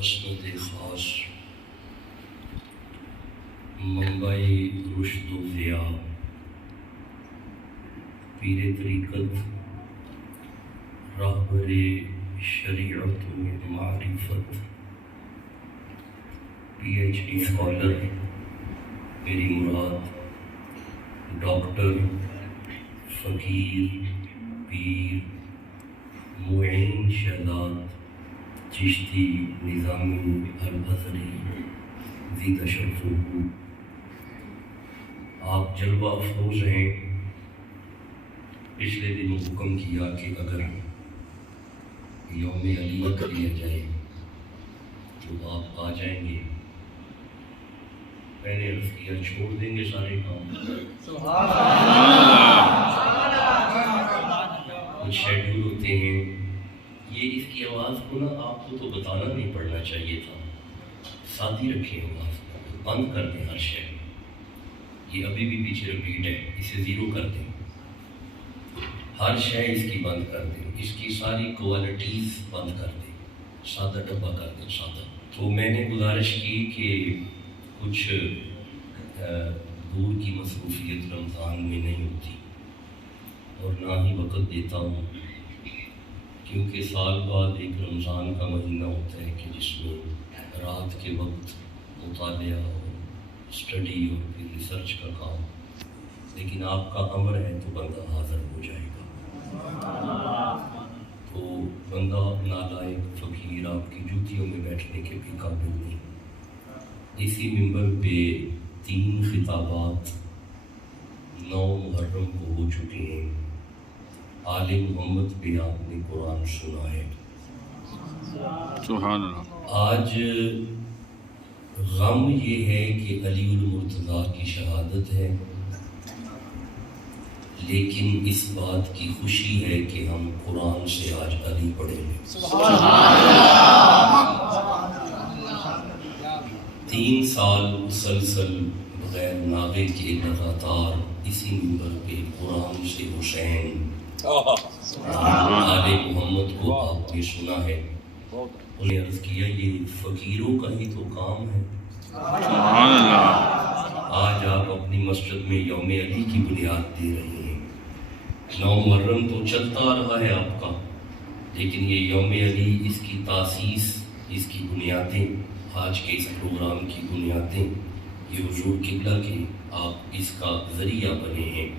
مسند خاص منبع رشد و ضیاء پیر طریقت راہبر شریعت و معرفت پی ایچ ڈی اسکالر میری مراد ڈاکٹر فقیر پیر معین شہزاد چشتی نظامی الازہری ذی تشرف، آپ جلوہ افروز ہیں۔ پچھلے دن حکم کیا کہ اگر یوم علی کر لیا جائے تو آپ آ جائیں گے۔ میں نے عرض کیا چھوڑ دیں گے سارے کام، کچھ شیڈول ہوتے ہیں۔ یہ اس کی آواز کو نا آپ کو تو بتانا نہیں پڑنا چاہیے تھا، ساتھی رکھیں آواز کو، بند کر دیں ہر شے۔ یہ ابھی بھی پیچھے ریپیٹ ہے، اسے زیرو کر دیں، ہر شے اس کی بند کر دیں، اس کی ساری کوالٹیز بند کر دیں، سادہ ڈبہ کر دیں، سادہ۔ تو میں نے گزارش کی کہ کچھ دور کی مصروفیت رمضان میں نہیں ہوتی اور نہ ہی وقت دیتا ہوں، کیونکہ سال بعد ایک رمضان کا مہینہ ہوتا ہے کہ جس میں رات کے وقت مطالعہ اور اسٹڈی اور پھر ریسرچ کا کام، لیکن آپ کا امر ہے تو بندہ حاضر ہو جائے گا۔ تو بندہ نالائق فقیر آپ کی جوتیوں میں بیٹھنے کے بھی قابل نہیں۔ اسی ممبر پہ 3 خطابات 9 محرم کو ہو چکے ہیں۔ آل محمد پہ آپ نے قرآن سنا ہے۔ سبحان اللہ۔ آج غم یہ ہے کہ علی المرتضیٰ کی شہادت ہے، لیکن اس بات کی خوشی ہے کہ ہم قرآن سے آج علی پڑھیں گے۔ 3 سال مسلسل بغیر ناغے کے لگاتار اسی ممبر پہ قرآن سے حسین آل محمد کو آپ نے سنا ہے۔ انہیں عرض کیا یہ فقیروں کا ہی تو کام ہے۔ سبحان اللہ۔ آج آپ اپنی مسجد میں یوم علی کی بنیاد دے رہے ہیں۔ 9 محرم تو چلتا رہا ہے آپ کا، لیکن یہ یوم علی، اس کی تاسیس، اس کی بنیادیں، آج کے اس پروگرام کی بنیادیں یہ حضور قبلہ کے آپ اس کا ذریعہ بنے ہیں۔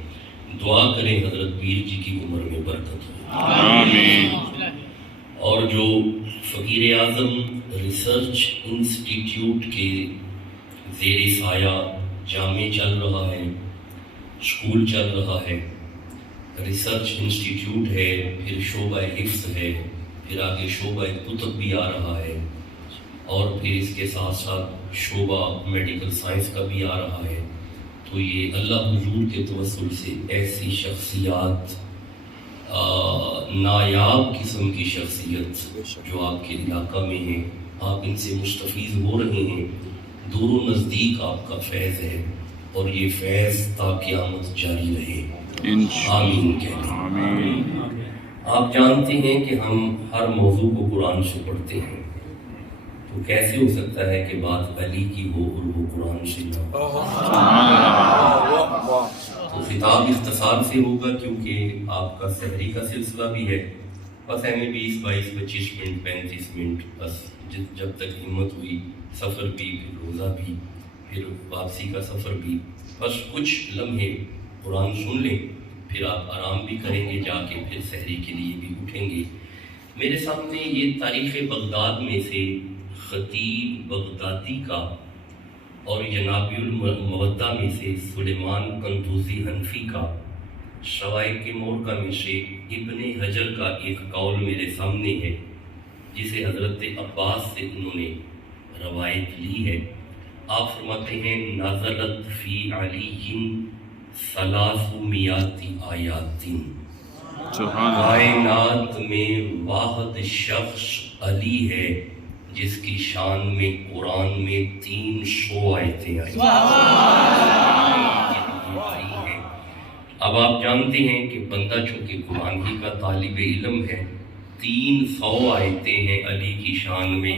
دعا کریں حضرت پیر جی کی عمر میں برکت ہو، آمین۔ اور جو فقیر اعظم ریسرچ انسٹیٹیوٹ کے زیر سایہ جامع چل رہا ہے، اسکول چل رہا ہے، ریسرچ انسٹیٹیوٹ ہے، پھر شعبہ حفظ ہے، پھر آگے شعبہ کتب بھی آ رہا ہے، اور پھر اس کے ساتھ ساتھ شعبہ میڈیکل سائنس کا بھی آ رہا ہے۔ تو یہ اللہ حضور کے توسل سے ایسی شخصیات، نایاب قسم کی شخصیت جو آپ کے علاقہ میں ہیں، آپ ان سے مستفیض ہو رہے ہیں۔ دور و نزدیک آپ کا فیض ہے، اور یہ فیض تا قیامت جاری رہے، آمین کہتے ہیں۔ آمین۔ آپ جانتے ہیں کہ ہم ہر موضوع کو قرآن سے پڑھتے ہیں، تو کیسے ہو سکتا ہے کہ بات علی کی ہو اور وہ قرآن سے نہ ہو؟ تو خطاب اختصار سے ہوگا، کیونکہ آپ کا سحری کا سلسلہ بھی ہے، بس ہمیں 20 22 25 منٹ 35 منٹ بس جب تک ہمت ہوئی، سفر بھی، پھر روزہ بھی، پھر واپسی کا سفر بھی، بس کچھ لمحے قرآن سن لیں، پھر آپ آرام بھی کریں گے جا کے، پھر سحری کے لیے بھی اٹھیں گے۔ میرے سامنے یہ تاریخ بغداد میں سے خطیب بغدادی کا اور جنابی المودہ میں سے سلیمان قندوزی حنفی کا، شوائق مورکہ میں سے ابن حجر کا ایک قول میرے سامنے ہے، جسے حضرت عباس سے انہوں نے روایت لی ہے۔ آپ فرماتے ہیں نازلت فی علی 300 آیات، کائنات میں واحد شخص علی ہے جس کی شان میں قرآن میں 300 آیتیں آئی ہیں۔ اب آپ جانتے ہیں کہ بندہ چونکہ قرآن ہی کا طالب علم ہے، 300 آیتیں ہیں علی کی شان میں،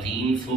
300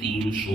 300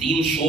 300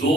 2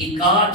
61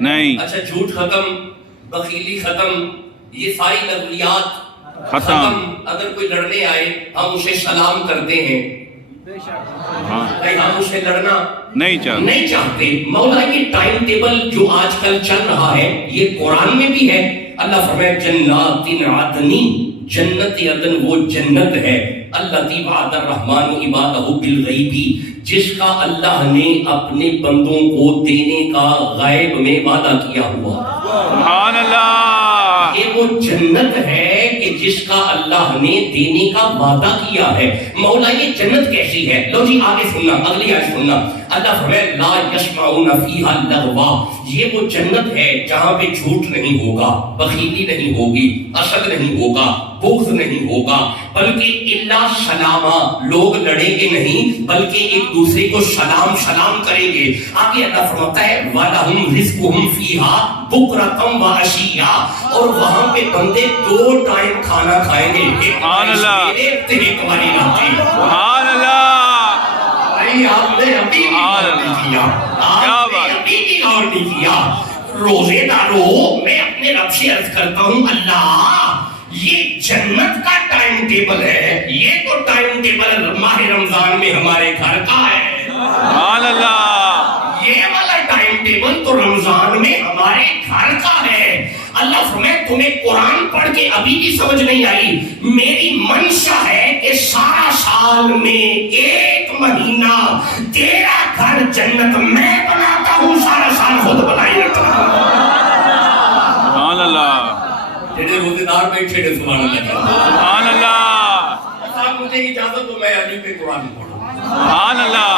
نہیں اچھا جھوٹ ختم، بخیلی ختم، یہ ساری لغویات ختم۔ اگر کوئی لڑنے آئے ہم اسے سلام کرتے ہیں، ہاں بھائی ہم اسے لڑنا نہیں چاہتے۔ مولا یہ ٹائم ٹیبل جو آج کل چل رہا ہے یہ قرآن میں بھی ہے۔ اللہ فرمائے جنات عدن، جنت عدن وہ جنت ہے التی وعد الرحمن عبادہ بالغیب، جس کا اللہ نے اپنے بندوں کو دینے کا غیب میں وعدہ کیا ہوا۔ سبحان اللہ۔ یہ وہ جنت ہے کہ جس کا اللہ نے دینے کا وعدہ کیا ہے۔ مولا یہ جنت کیسی ہے؟ لو جی آگے سننا، اگلی آیت سننا۔ اللہ فرمائے لا یسمعون فیہا لغوا، یہ وہ جنت ہے جہاں پہ جھوٹ نہیں ہوگا، بخیلی نہیں ہوگی، حسد نہیں ہوگا، بغض نہیں ہوگا، بلکہ الا سلاما، لوگ لڑیں گے نہیں بلکہ ایک دوسرے کو سلام کریں گے۔ آگے اللہ فرماتا ہے وَلَهُمْ رِزْقُهُمْ فِيهَا بُكْرَةً وَعَشِيًّا، اور وہاں پہ بندے 2 ٹائم کھانا کھائیں گے، سبحان اللہ، ایک باری رات۔ سبحان اللہ۔ آپ نے ابھی بھی غور نہیں کیا، آپ نے ابھی بھی غور نہیں کیا۔ روزے داروں، میں اپنے رب سے عرض کرتا ہوں اللہ یہ جنت کا ٹائم ٹیبل ہے، یہ تو ٹائم ٹیبل ماہ رمضان میں ہمارے گھر کا ہے۔ سبحان اللہ۔ یہ والا ٹائم ٹیبل تو رمضان میں ہمارے گھر کا ہے۔ اللہ فرمائے تمہیں قرآن پڑھ کے ابھی بھی سمجھ نہیں آئی، میری منشا ہے کہ سارا سال میں 1 مہینہ تیرا گھر جنت میں بناتا ہوں، سارا سال خود بنائی رکھتا ہوں۔ سبحان اللہ۔ جنہیں روزے دار بیٹھے نے سبحان اللہ کہا۔ سبحان اللہ۔ صاحب مجھے اجازت تو میں علی پہ قرآن پڑھوں۔ سبحان اللہ۔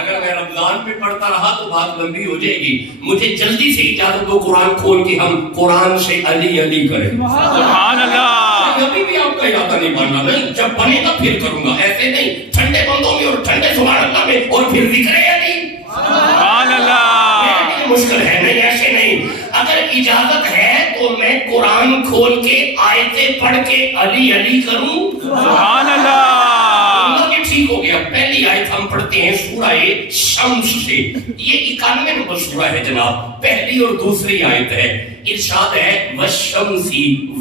اگر میں رمضان پہ پڑھتا رہا تو بات لمبی ہو جائے گی، مجھے جلدی سے اجازت دو قرآن کھول کے ہم قرآن سے علی علی کریں۔ سبحان اللہ۔ ابھی بھی آپ کا ارادہ نہیں بننا، نہیں جب بنے گا پھر کروں گا، ایسے نہیں ٹھنڈے بندوں میں اور ٹھنڈے سبحان اللہ میں اور پھر ذکر علی۔ سبحان اللہ۔ مشکل ہے نہیں، ایسے نہیں۔ اگر اجازت ہے تو میں قرآن کھول کے آیتیں پڑھ کے علی علی کروں۔ سبحان اللہ۔ ٹھیک ہو گیا۔ پہلی آیت ہم پڑھتے ہیں سورہ شمس سے، یہ 91 نمبر سورہ ہے جناب، پہلی اور دوسری آیت ہے۔ ارشاد ہے والشمس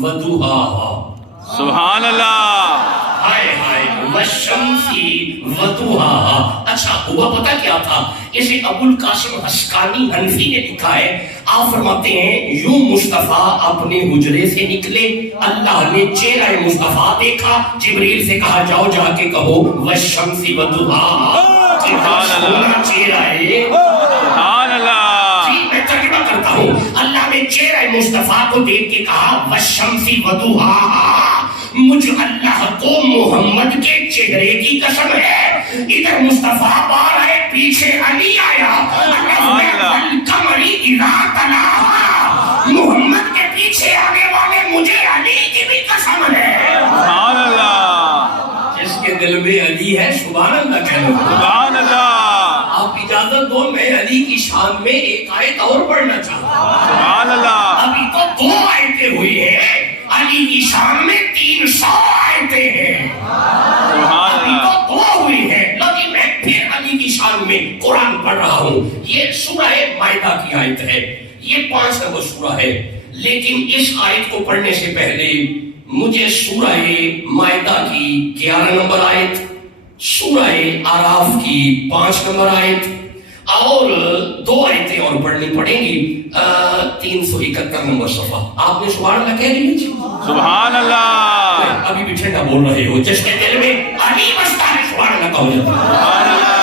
وضحاها۔ سبحان اللہ۔ ہائے ہائے والشمس وضحاها۔ اچھا ہوا پتہ کیا تھا؟ اسے ابو القاسم حسقانی حنفی نے لکھا ہے، آپ فرماتے ہیں یوں مصطفیٰ اپنے حجرے سے نکلے، اللہ نے چہرہ مصطفیٰ دیکھا، جبریل سے کہا جاؤ جا کے کہو والشمس وضحاها، سبحان اللہ، چہرہ ہے۔ سبحان اللہ۔ جی میں ترجمہ کرتا ہوں، اللہ نے چہرہ مصطفیٰ کو دیکھ کے کہا والشمس وضحاها، مجھ اللہ کو محمد کے چہرے کی قسم ہے۔ ادھر مصطفیٰ بار آئے، پیچھے علی آیا، محمد کے پیچھے آنے والے مجھے علی کی بھی قسم ہے۔ سبحان اللہ۔ جس کے دل میں علی ہے سبحان اللہ کہو۔ سبحان اللہ۔ آپ اجازت دو میں علی کی شان میں ایک آیت اور پڑھنا چاہتا ہوں۔ سبحان اللہ۔ ابھی تو 2 آیتیں ہوئی ہیں، علی کی شان میں 300 آیتیں ہیں۔ سبحان ابھی اللہ۔ تو 2 ہوئی ہیں، لیکن میں پھر علی کی شان میں قرآن پڑھ رہا ہوں۔ یہ سورہ مائدہ کی آیت ہے، یہ 5 نمبر سورہ ہے، لیکن اس آیت کو پڑھنے سے پہلے مجھے سورہ مائدہ کی 11 نمبر آیت، سورہ اعراف کی 5 نمبر آیت اور 2 آیتیں اور پڑھنی پڑیں گی، 371 نمبر صفحہ۔ آپ نے سبحان اللہ کہہ لیجیے۔ سبحان اللہ۔ ابھی بھی ٹھنڈا بول رہے ہو، جس کے دل میں علی بستا ہے سبحان اللہ کا ہو جاتا ہے۔ سبحان اللہ۔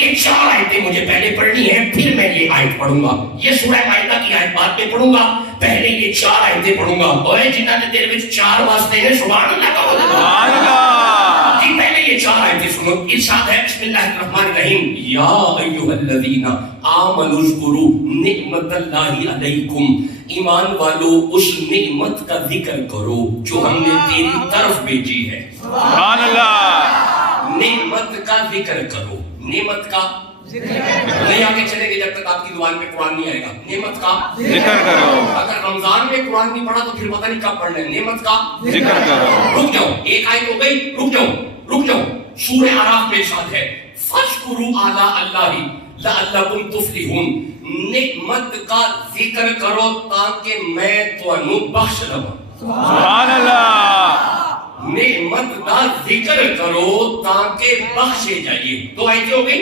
یہ 4 آیتیں مجھے پہلے پڑھنی ہے، پھر میں یہ آیت پڑھوں گا۔ یہ سورہ مائدہ کی آیت بعد میں پڑھوں گا، پہلے یہ 4 آیتیں پڑھوں گا۔ اور جنہاں نے دل میں 4 واسطے ہیں سبحان اللہ کا ہو جاتا ہے۔ سبحان اللہ۔ جی پہلے یہ 4 آیتیں سنو۔ ارشاد ہے بسم اللہ الرحمن الرحیم، یا ایھا الذین آمنوا اذکروا نعمت اللہ علیکم، ایمان والو اس نعمت کا ذکر کرو جو ہم نے تیری طرف بھیجی ہے۔ سبحان اللہ۔ نعمت کا ذکر کرو، نعمت کا نہیں آگے چلے گے جب تک آپ کی زبان میں قرآن نہیں آئے گا۔ نعمت کا ذکر کرو۔ اگر رمضان میں قرآن نہیں پڑھا تو پھر پتہ نہیں کب پڑھنا ہے۔ نعمت کا ذکر کرو۔ رک جاؤ، ایک آیت ہو گئی، رک جاؤ۔ سورہ اعراف میں ارشاد ہے فَاذْكُرُوا آلاءَ اللَّهِ لَعَلَّكُمْ تُفْلِحُونَ، نعمت کا ذکر کرو تاکہ میں تانوں بخش لواں. سبحان اللہ. نعمت کا ذکر کرو تاکہ بخشے جائیے. دو آیتیں ہو گئی.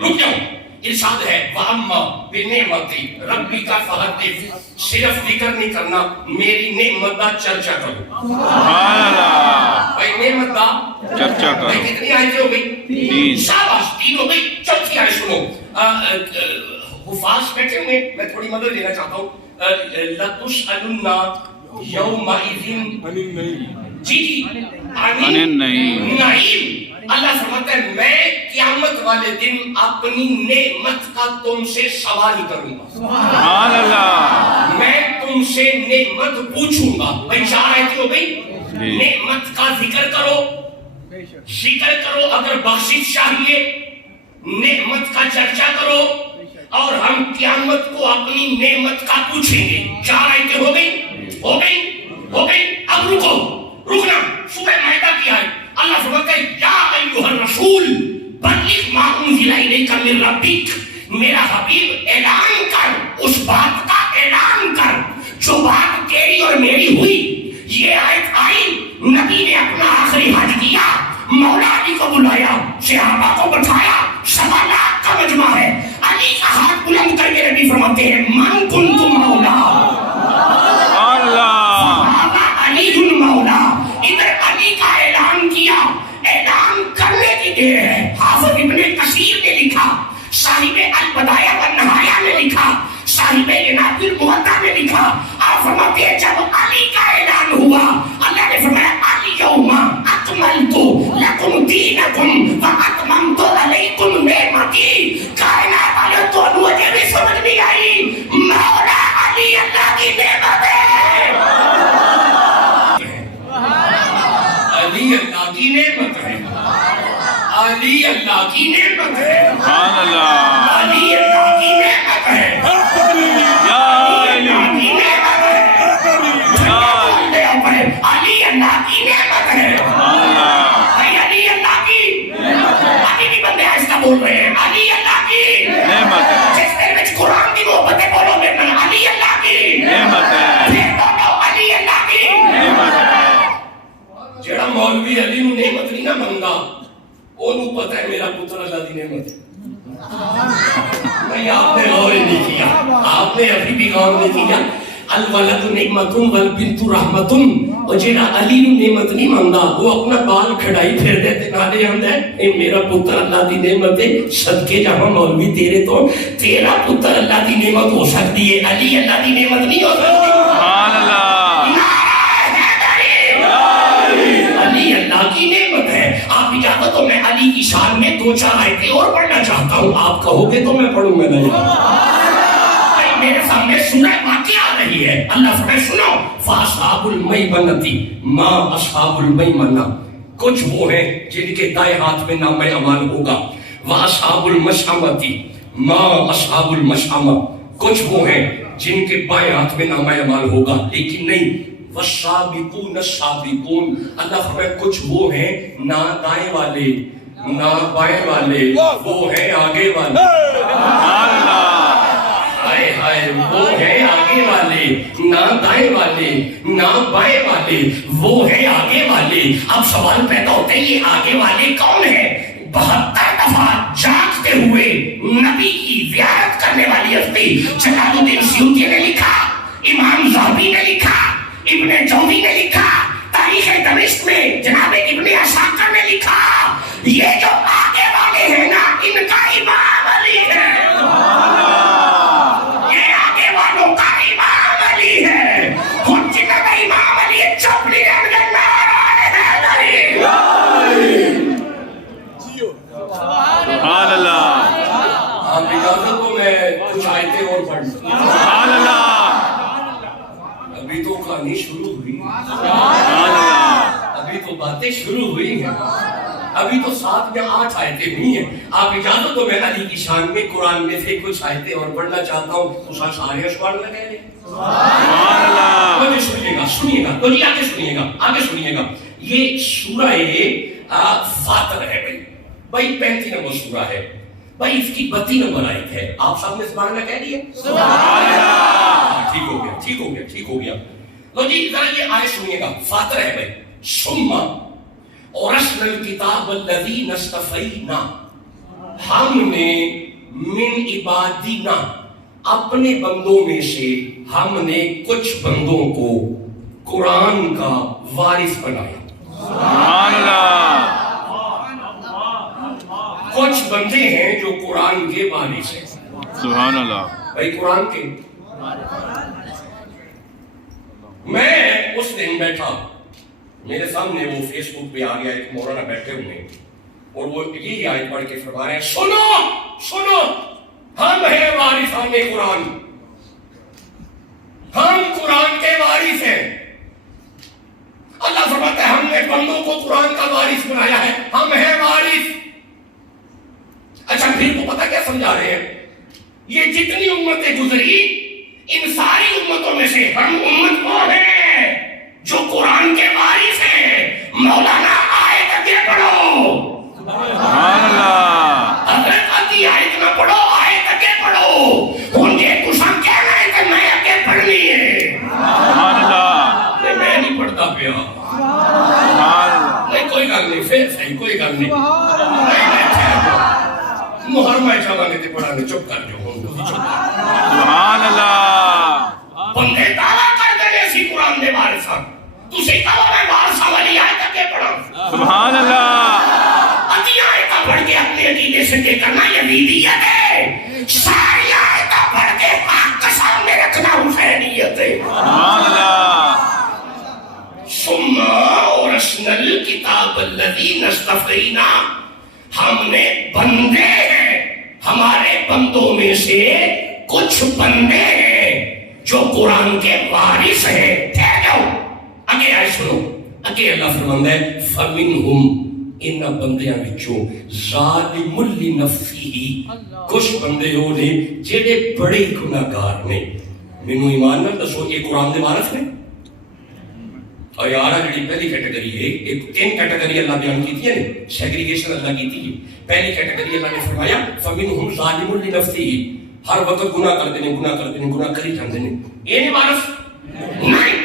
رک جاؤ. ارشاد ہے وَأَمَّا بِنِعْمَتِ رَبِّكَ فَحَدِّثْ. صرف ذکر نہیں کرنا, میری نعمت کا چرچا کرو. سبحان اللہ. بھائی نعمت کا چرچا کرو. کتنی آیتیں ہو گئی؟ 3. شاباش, 3 ہو گئی. چوتھی آیت سنو. حفاظ بیٹھے ہوئے, میں تھوڑی مدد لینا چاہتا ہوں. لَتُسْأَلُنَّ يَوْمَئِذٍ. جی عَنِ النَّعِيمِ. نعیم. اللہ فرماتا ہے میں قیامت والے دن اپنی نعمت کا تم سے سوال کروں گا. سبحان اللہ. میں تم سے نعمت پوچھوں گا. بھائی 4 آیتیں ہو گئی. نعمت کا ذکر کرو. ذکر کرو اگر بخشش چاہیے, نعمت کا چرچا کرو, اور ہم قیامت کو اپنی نعمت کا پوچھیں گے. 4 آیتیں ہو گئی. اب رکنا. سورہ مائدہ کی آیت. اللہ فرماتا ہے یا ایھا الرسول بلغ ما انزل الیک من ربک. میرا حبیب اعلان کر اس بات کا, اعلان کر جو بات تیری اور میری ہوئی. یہ آیت آئی, نبی نے اپنا آخری حج کیا, مولا علی کو بلایا, صحابہ کو بٹھایا, 1.25 لاکھ کا مجمع ہے. علی کا ہاتھ بلند کر کے نبی فرماتے ہیں من کنت مولا. علی المولا. ادھر علی کا اعلان کیا, اعلان کرنے کی دیر ہے. حافظ ابن کثیر نے لکھا, صاحب البدایہ والنہایہ نے لکھا, صاحب عنایت الموطا نے لکھا. آپ فرماتے ہیں جب علی کا اعلان ہوا, اللہ نے فرمایا الیوم اکملت لکم دینکم واتممت علیکم نعمتی. کائنات والے تو مجھے بھی سمجھ نہیں آئی, مولا علی اللہ کی نعمت ہے. علی اللہ کی نعمت ہے. علی اللہ کی نعمت ہے. سبحان اللہ. علی اللہ کی نعمت ہے. یا علی. علی اللہ کی نعمت ہے. بھائی علی اللہ کی علی بھی بندے ایسا بول رہے ہیں. علی اللہ کی نعمت ہے. جس دل میں قرآن کی محبت ہے بولو گے علی اللہ کی نعمت ہے. پھر بولو علی اللہ کی نعمت ہے. جڑا مولوی علی نو نعمت نہیں نہ منگا, اونوں پتہ ہے میرا پتر اللہ دی نعمت ہے. نہیں آپ نے غور نہیں کیا, آپ نے ابھی بھی غور نہیں کیا. الولد نعمت والبنت رحمت. اور جڑا علی نو نعمت نہیں منگا وہ اپنا بال کھڑائی پھر دے تے نالے آندا ہے اے میرا پتر اللہ دی نعمت ہے. صدقے جہاں مولوی تیرے تو تیرا پتر اللہ دی نعمت ہو سکتی ہے, علی اللہ دی نعمت نہیں ہو سکتی. سبحان اللہ. علی اللہ کی نعمت ہے. آپ اجازت ہو میں علی کی شان میں 2-4 آیتیں اور پڑھنا چاہتا ہوں. آپ کہو گے تو میں پڑھوں گا نہیں. میرے سامنے سورہ واقعہ آ رہی ہے. اللہ فرمائے سنو فاصحاب المیمنۃ ما اصحاب المیمنہ. کچھ وہ ہیں جن کے دائیں ہاتھ میں نامہ اعمال ہوگا. واصحاب المشأمۃ ما اصحاب المشأمہ. کچھ وہ ہیں جن کے بائیں ہاتھ میں نامہ اعمال ہوگا, لیکن نہیں والسابقون السابقون. اللہ فرمائے کچھ وہ ہیں نہ دائیں والے نہ بائیں والے, وہ ہیں آگے والے. وہ ہیں آگے والے, نہ دائیں والے نہ بائیں والے, وہ ہیں آگے والے. اب سوال پیدا ہوتے ہیں یہ آگے والے کون ہیں؟ 72 دفعہ جاگتے ہوئے نبی کی زیارت کرنے والی ہستی. جلال الدین سیوطی نے لکھا, امام ذہبی نے لکھا, ابن جوزی نے لکھا, تاریخ دمشق میں جناب ابن عساکر نے لکھا, یہ جو آگے والے ہیں نا ان کا امام علی ہے. یہ آگے والوں کا امام علی ہے. ہم جنہ کا امام علی ہے چپلی سبحان اللہ. آپ اجازت کو میں کچھ آیتیں اور پڑھ لوں. سبحان اللہ. ابھی تو کہانی شروع ہوئی, سبحان اللہ. ابھی تو باتیں شروع ہوئی ہیں, ابھی تو 7 یا 8 آیتیں ہوئی ہیں. آپ اجازت تو میں علی کی شان میں قرآن میں سے کچھ آیتیں اور پڑھنا چاہتا ہوں. اس سارے اشعار لگے ہیں. سبحان اللہ. مجھے سنیے گا تو جی آگے سنیے گا. یہ سورہ فاطر ہے بھائی 35 نمبر سورہ ہے. بھائی اس کی 32 نمبر آیت ہے، آپ سب نے سبحان اللہ کہہ دیا؟ سبحان اللہ. ٹھیک ہو گیا، ٹھیک ہو گیا، ٹھیک ہو گیا. لو جی ذرا یہ آیت سنیے گا، فاتر ہے بھائی. ثم اورثنا الکتاب الذین اصطفینا، ہم نے من عبادنا، اپنے بندوں میں سے ہم نے کچھ بندوں کو قرآن کا وارث بنایا. سبحان اللہ. کچھ بندے ہیں جو قرآن کے وارث ہیں. سبحان اللہ. بھائی قرآن کے. میں اس دن بیٹھا، میرے سامنے وہ فیس بک پہ آ گیا ایک مولانا بیٹھے ہوئے اور وہ یہی آیت پڑھ کے فرما رہے ہیں سنو سنو ہم ہیں وارثان قرآن، ہم قرآن کے وارث ہیں. اللہ فرماتا ہے ہم نے بندوں کو قرآن کا وارث بنایا ہے، ہم ہیں وارث. اچھا پھر وہ پتہ کیا سمجھا رہے ہیں؟ یہ جتنی امتیں گزری ان ساری امتوں میں سے ہم امت وہ ہیں جو قرآن کے وارث ہیں. مولانا آیت آگے پڑھو. سبحان اللہ. حضرت آتی آیت نہ پڑھو، آیت آگے پڑھو. ان کے کچھ ہم کہہ رہے ہیں کہ میں آگے پڑھنی ہے. سبحان اللہ. میں نہیں پڑھتا پیا. سبحان اللہ. نہیں کوئی گل نہیں، پھر صحیح کوئی گل نہیں. محرمہ چاوانے تے پڑھانے چپ کر جو ہوں چپ کر. سبحان اللہ. بندے دعویٰ کر دے اسی قرآن دے وارث ہاں، تسی کہو میں وارثاں والی آیت اگے پڑھاں. سبحان اللہ. ادھیاں آیتاں پڑھ کے اپنے عقیدے سے کے کرنا یزیدیت ہے، ساری آیتاں پڑھ کے حق سامنے رکھنا حسینیت ہے. سبحان اللہ. ثم اورثنا الکتاب الذین اصطفینا، ہم نے بندے ہیں، ہمارے بندوں میں سے کچھ بندے ہیں جو قرآن کے وارث ہیں. ٹھہر جاؤ، آگے آئے سنو. آگے اللہ فرماتا ہے فَمِنْهُمْ، ان بندیاں وچوں ظالم لنفسہ، کچھ بندے وہ نے جڑے بڑے گناہگار نے. مینوں ایمان نال دسو یہ قرآن دے وارث نے؟ اور یارا جڑی پہلی کیٹیگری ہے، ایک 3 کیٹیگری اللہ بیان کی ہے، سیگریگیشن اللہ کی ہے. پہلی کیٹیگری اللہ نے فرمایا فَمِنْهُمْ ظَالِمٌ لِنَفْسِهِ، ہر وقت گناہ کرتے ہیں، گناہ کرتے ہیں، گناہ کری جاندے ہیں. یہ نہیں وارث نہیں،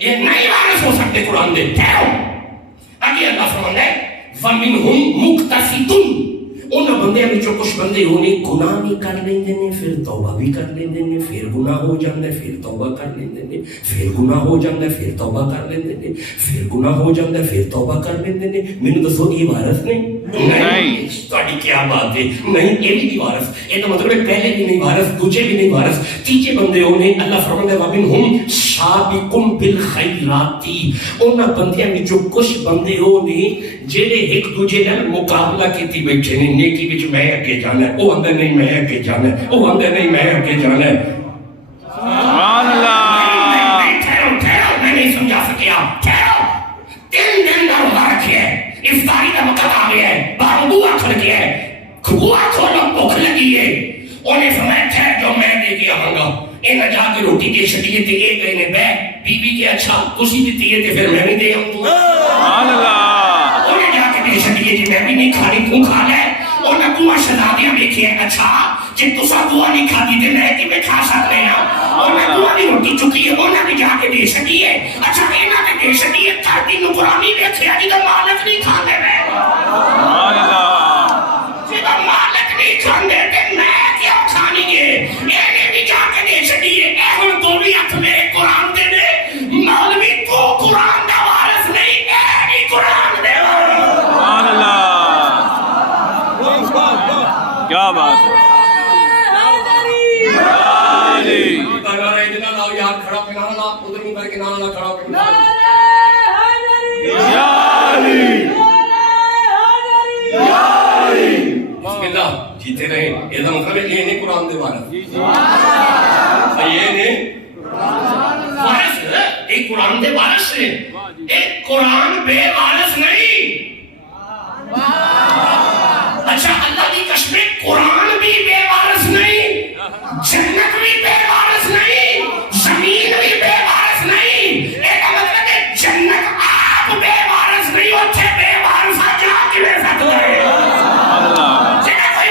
یہ نہیں وارث ہو سکتے قرآن دے. ٹھہرو، آگے اللہ فرماتا ہے وَمِنْهُمْ مُقْتَصِدٌ، ان بندے میں جو کچھ بندے ہونے گناہ بھی کر لیندے نے، پھر توبہ بھی کر لیندے نے، پھر گناہ ہو جاندے پھر توبہ کر لیندے نے، پھر گناہ ہو جاندے پھر توبہ کر لیندے نے، پھر گناہ ہو جاندے پھر توبہ کر لیندے نے. مینوں دسو یہ وارث نے؟ نہیں. تہاڈی کیا بات ہے؟ نہیں، یہ بھی نہیں وارث. یہ تو مطلب ہے پہلے بھی نہیں وارث، دوسرے بھی نہیں وارث، تیسرے بندے ہونے. اللہ فرماتا ہے وَمِنْهُمْ سَابِقٌ بِالْخَيْرَاتِ، ان بندیاں میں جو کچھ بندے ہونے جڑے ایک دوسرے نال مقابلہ کیتی بیٹھے نے، نیکی وچ میں اگے جانا ہے، وہ اندر نہیں میں اگے جانا ہے، وہ اندر نہیں میں اگے جانا ہے. سبحان اللہ. ٹھہرو ٹھہرو، میں نہیں سمجھا سکیا. ٹھہرو، 3 دن کا روزہ رکھے ہے، افطاری کا وقت آ گیا ہے، باہر بوا کھڑ گیا ہے، کھوا کھولو بھوک لگی ہے. انہیں فرمایا ٹھہر جو میں دے کے آؤں گا. انہیں جا کے روٹی دے چھڑی تے ایک گئے نے بے بی بی کے اچھا تسی دتی ہے تے پھر میں بھی دے آؤں گا. سبحان اللہ. انہیں جا کے دے چھڑی جی میں بھی نہیں کھانی تو کھا لے. انہیں دعا شہزادیاں دیکھی ہے، اچھا جی تسا دعا نہیں کھاتی تے میں کہ میں کھا سکتے ہیں. انہیں دعا کی روٹی چکی ہے، انہیں بھی جا کے دے چھڑی ہے. اچھا انہیں بھی دے چھڑی ہے، دھرتی نکرانی ویکھیا جی دا مالک نہیں کھاندے میں. سبحان اللہ. جی دا مالک نہیں کھاندے تے میں کیوں کھانی ہے؟ انہیں بھی جا کے دے چھڑی ہے. اے ہن دونوں ہاتھ میرے قرآن دے نے، مولوی تو قرآن دا وارث نہیں، اے بھی قرآن دے وارث. سبحان اللہ. کیا بات ہے. یار کھڑا پہ نانا لا، ادھر منہ کر کے نانا لا، کھڑا پہ بسم اللہ جیتے رہے. یہ مطلب ہے یہ نہیں قرآن دے وارث، یہ نہیں وارث، ایک قرآن دے وارث ہے، ایک قرآن بے وارث نہیں. اچھا اللہ کی قسم، قرآن بھی بے وارث نہیں، جنت بھی بے وارث نہیں، زمین بھی بے وارث نہیں. ایک مطلب ہے جنت آپ بے وارث نہیں ہوتے، بے وارث جا کے لے سکتے ہیں. جنہیں کوئی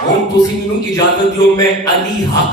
ਹੁਣ ਤੁਸੀਂ ਮੈਨੂੰ ਇਜਾਜ਼ਤ ਦਿਓ ਮੈਂ ਅਲੀ ਹੱਕ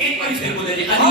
ਇੱਕ ਵਾਰੀ ਫਿਰ ਬੋਲੇ ਜੀ ਅਲੀ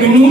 ਮੈਨੂੰ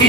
ਤੇ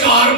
4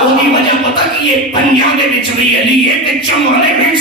ਉਹਦੀ ਵਜ੍ਹਾ ਪਤਾ ਕੀ ਹੈ, ਪੰਜਾਂ ਦੇ ਵਿੱਚ ਵੀ ਅਲੀ ਹੈ ਤੇ ਚੌਹਾਂ ਦੇ ਵਿੱਚ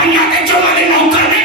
ਪੰਜਾਂ ਤੇ ਚੌਹਾਂ ਦੇ ਨੌਕਰ ਨੇ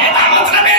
ਇਹਦਾ ਮਤਲਬ ਹੈ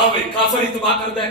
ਆਵੇ ਕਾਫਰ ਇਤਬਾ ਕਰਦਾ ਹੈ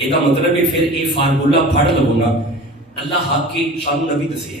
ਇਹਦਾ ਮਤਲਬ ਹੈ ਫਿਰ ਇਹ ਫਾਰਮੂਲਾ ਪੜ੍ਹ ਲਵੋ ਨਾ। ਅੱਲਾਹ ਹੱਕ ਕੇ ਸਾਨੂੰ ਨਬੀ ਦੱਸਿਆ,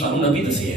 ਸਾਨੂੰ ਨਬੀ ਦੱਸਿਆ,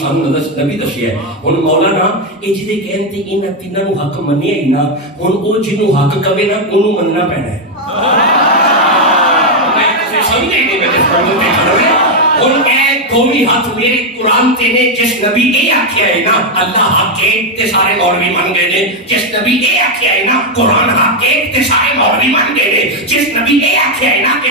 ਸਾਨੂੰ ਨਬੀ ਦੱਸਿਆ। ਹੁਣ ਮੌਲਾਨਾ ਇਹ ਜਿਹਦੇ ਕਹਿਣ ਤੇ ਇਹਨਾਂ ਤਿੰਨਾਂ ਨੂੰ ਹੱਕ ਮੰਨਿਆ ਹੀ ਨਾ, ਹੁਣ ਉਹ ਜਿਹਨੂੰ ਹੱਕ ਕਵੇ ਨਾ ਉਹਨੂੰ ਮੰਨਣਾ ਪੈਣਾ ਹੈ। ਮੈਂ ਤੁਸੀਂ ਸਮਝੇ ਨਹੀਂ ਮੇਰੇ ਫਰਮਾਨ ਤੇ ਖੜੇ ਹੁਣ ਇਹ ਦੋਵੇਂ ਹੱਥ ਮੇਰੇ ਕੁਰਾਨ ਤੇ ਨੇ। ਜਿਸ ਨਬੀ ਇਹ ਆਖਿਆ ਹੈ ਨਾ ਅੱਲਾਹ ਹੱਕ ਹੈ ਤੇ ਸਾਰੇ ਮੌਲਵੀ ਮੰਨ ਗਏ ਨੇ। ਜਿਸ ਨਬੀ ਇਹ ਆਖਿਆ ਹੈ ਨਾ ਕੁਰਾਨ ਹੱਕ ਹੈ ਤੇ ਸਾਰੇ ਮੌਲਵੀ ਮੰਨ ਗਏ ਨੇ। ਜਿਸ ਨਬੀ ਇਹ ਆਖਿਆ ਹੈ ਨਾ ਕਿ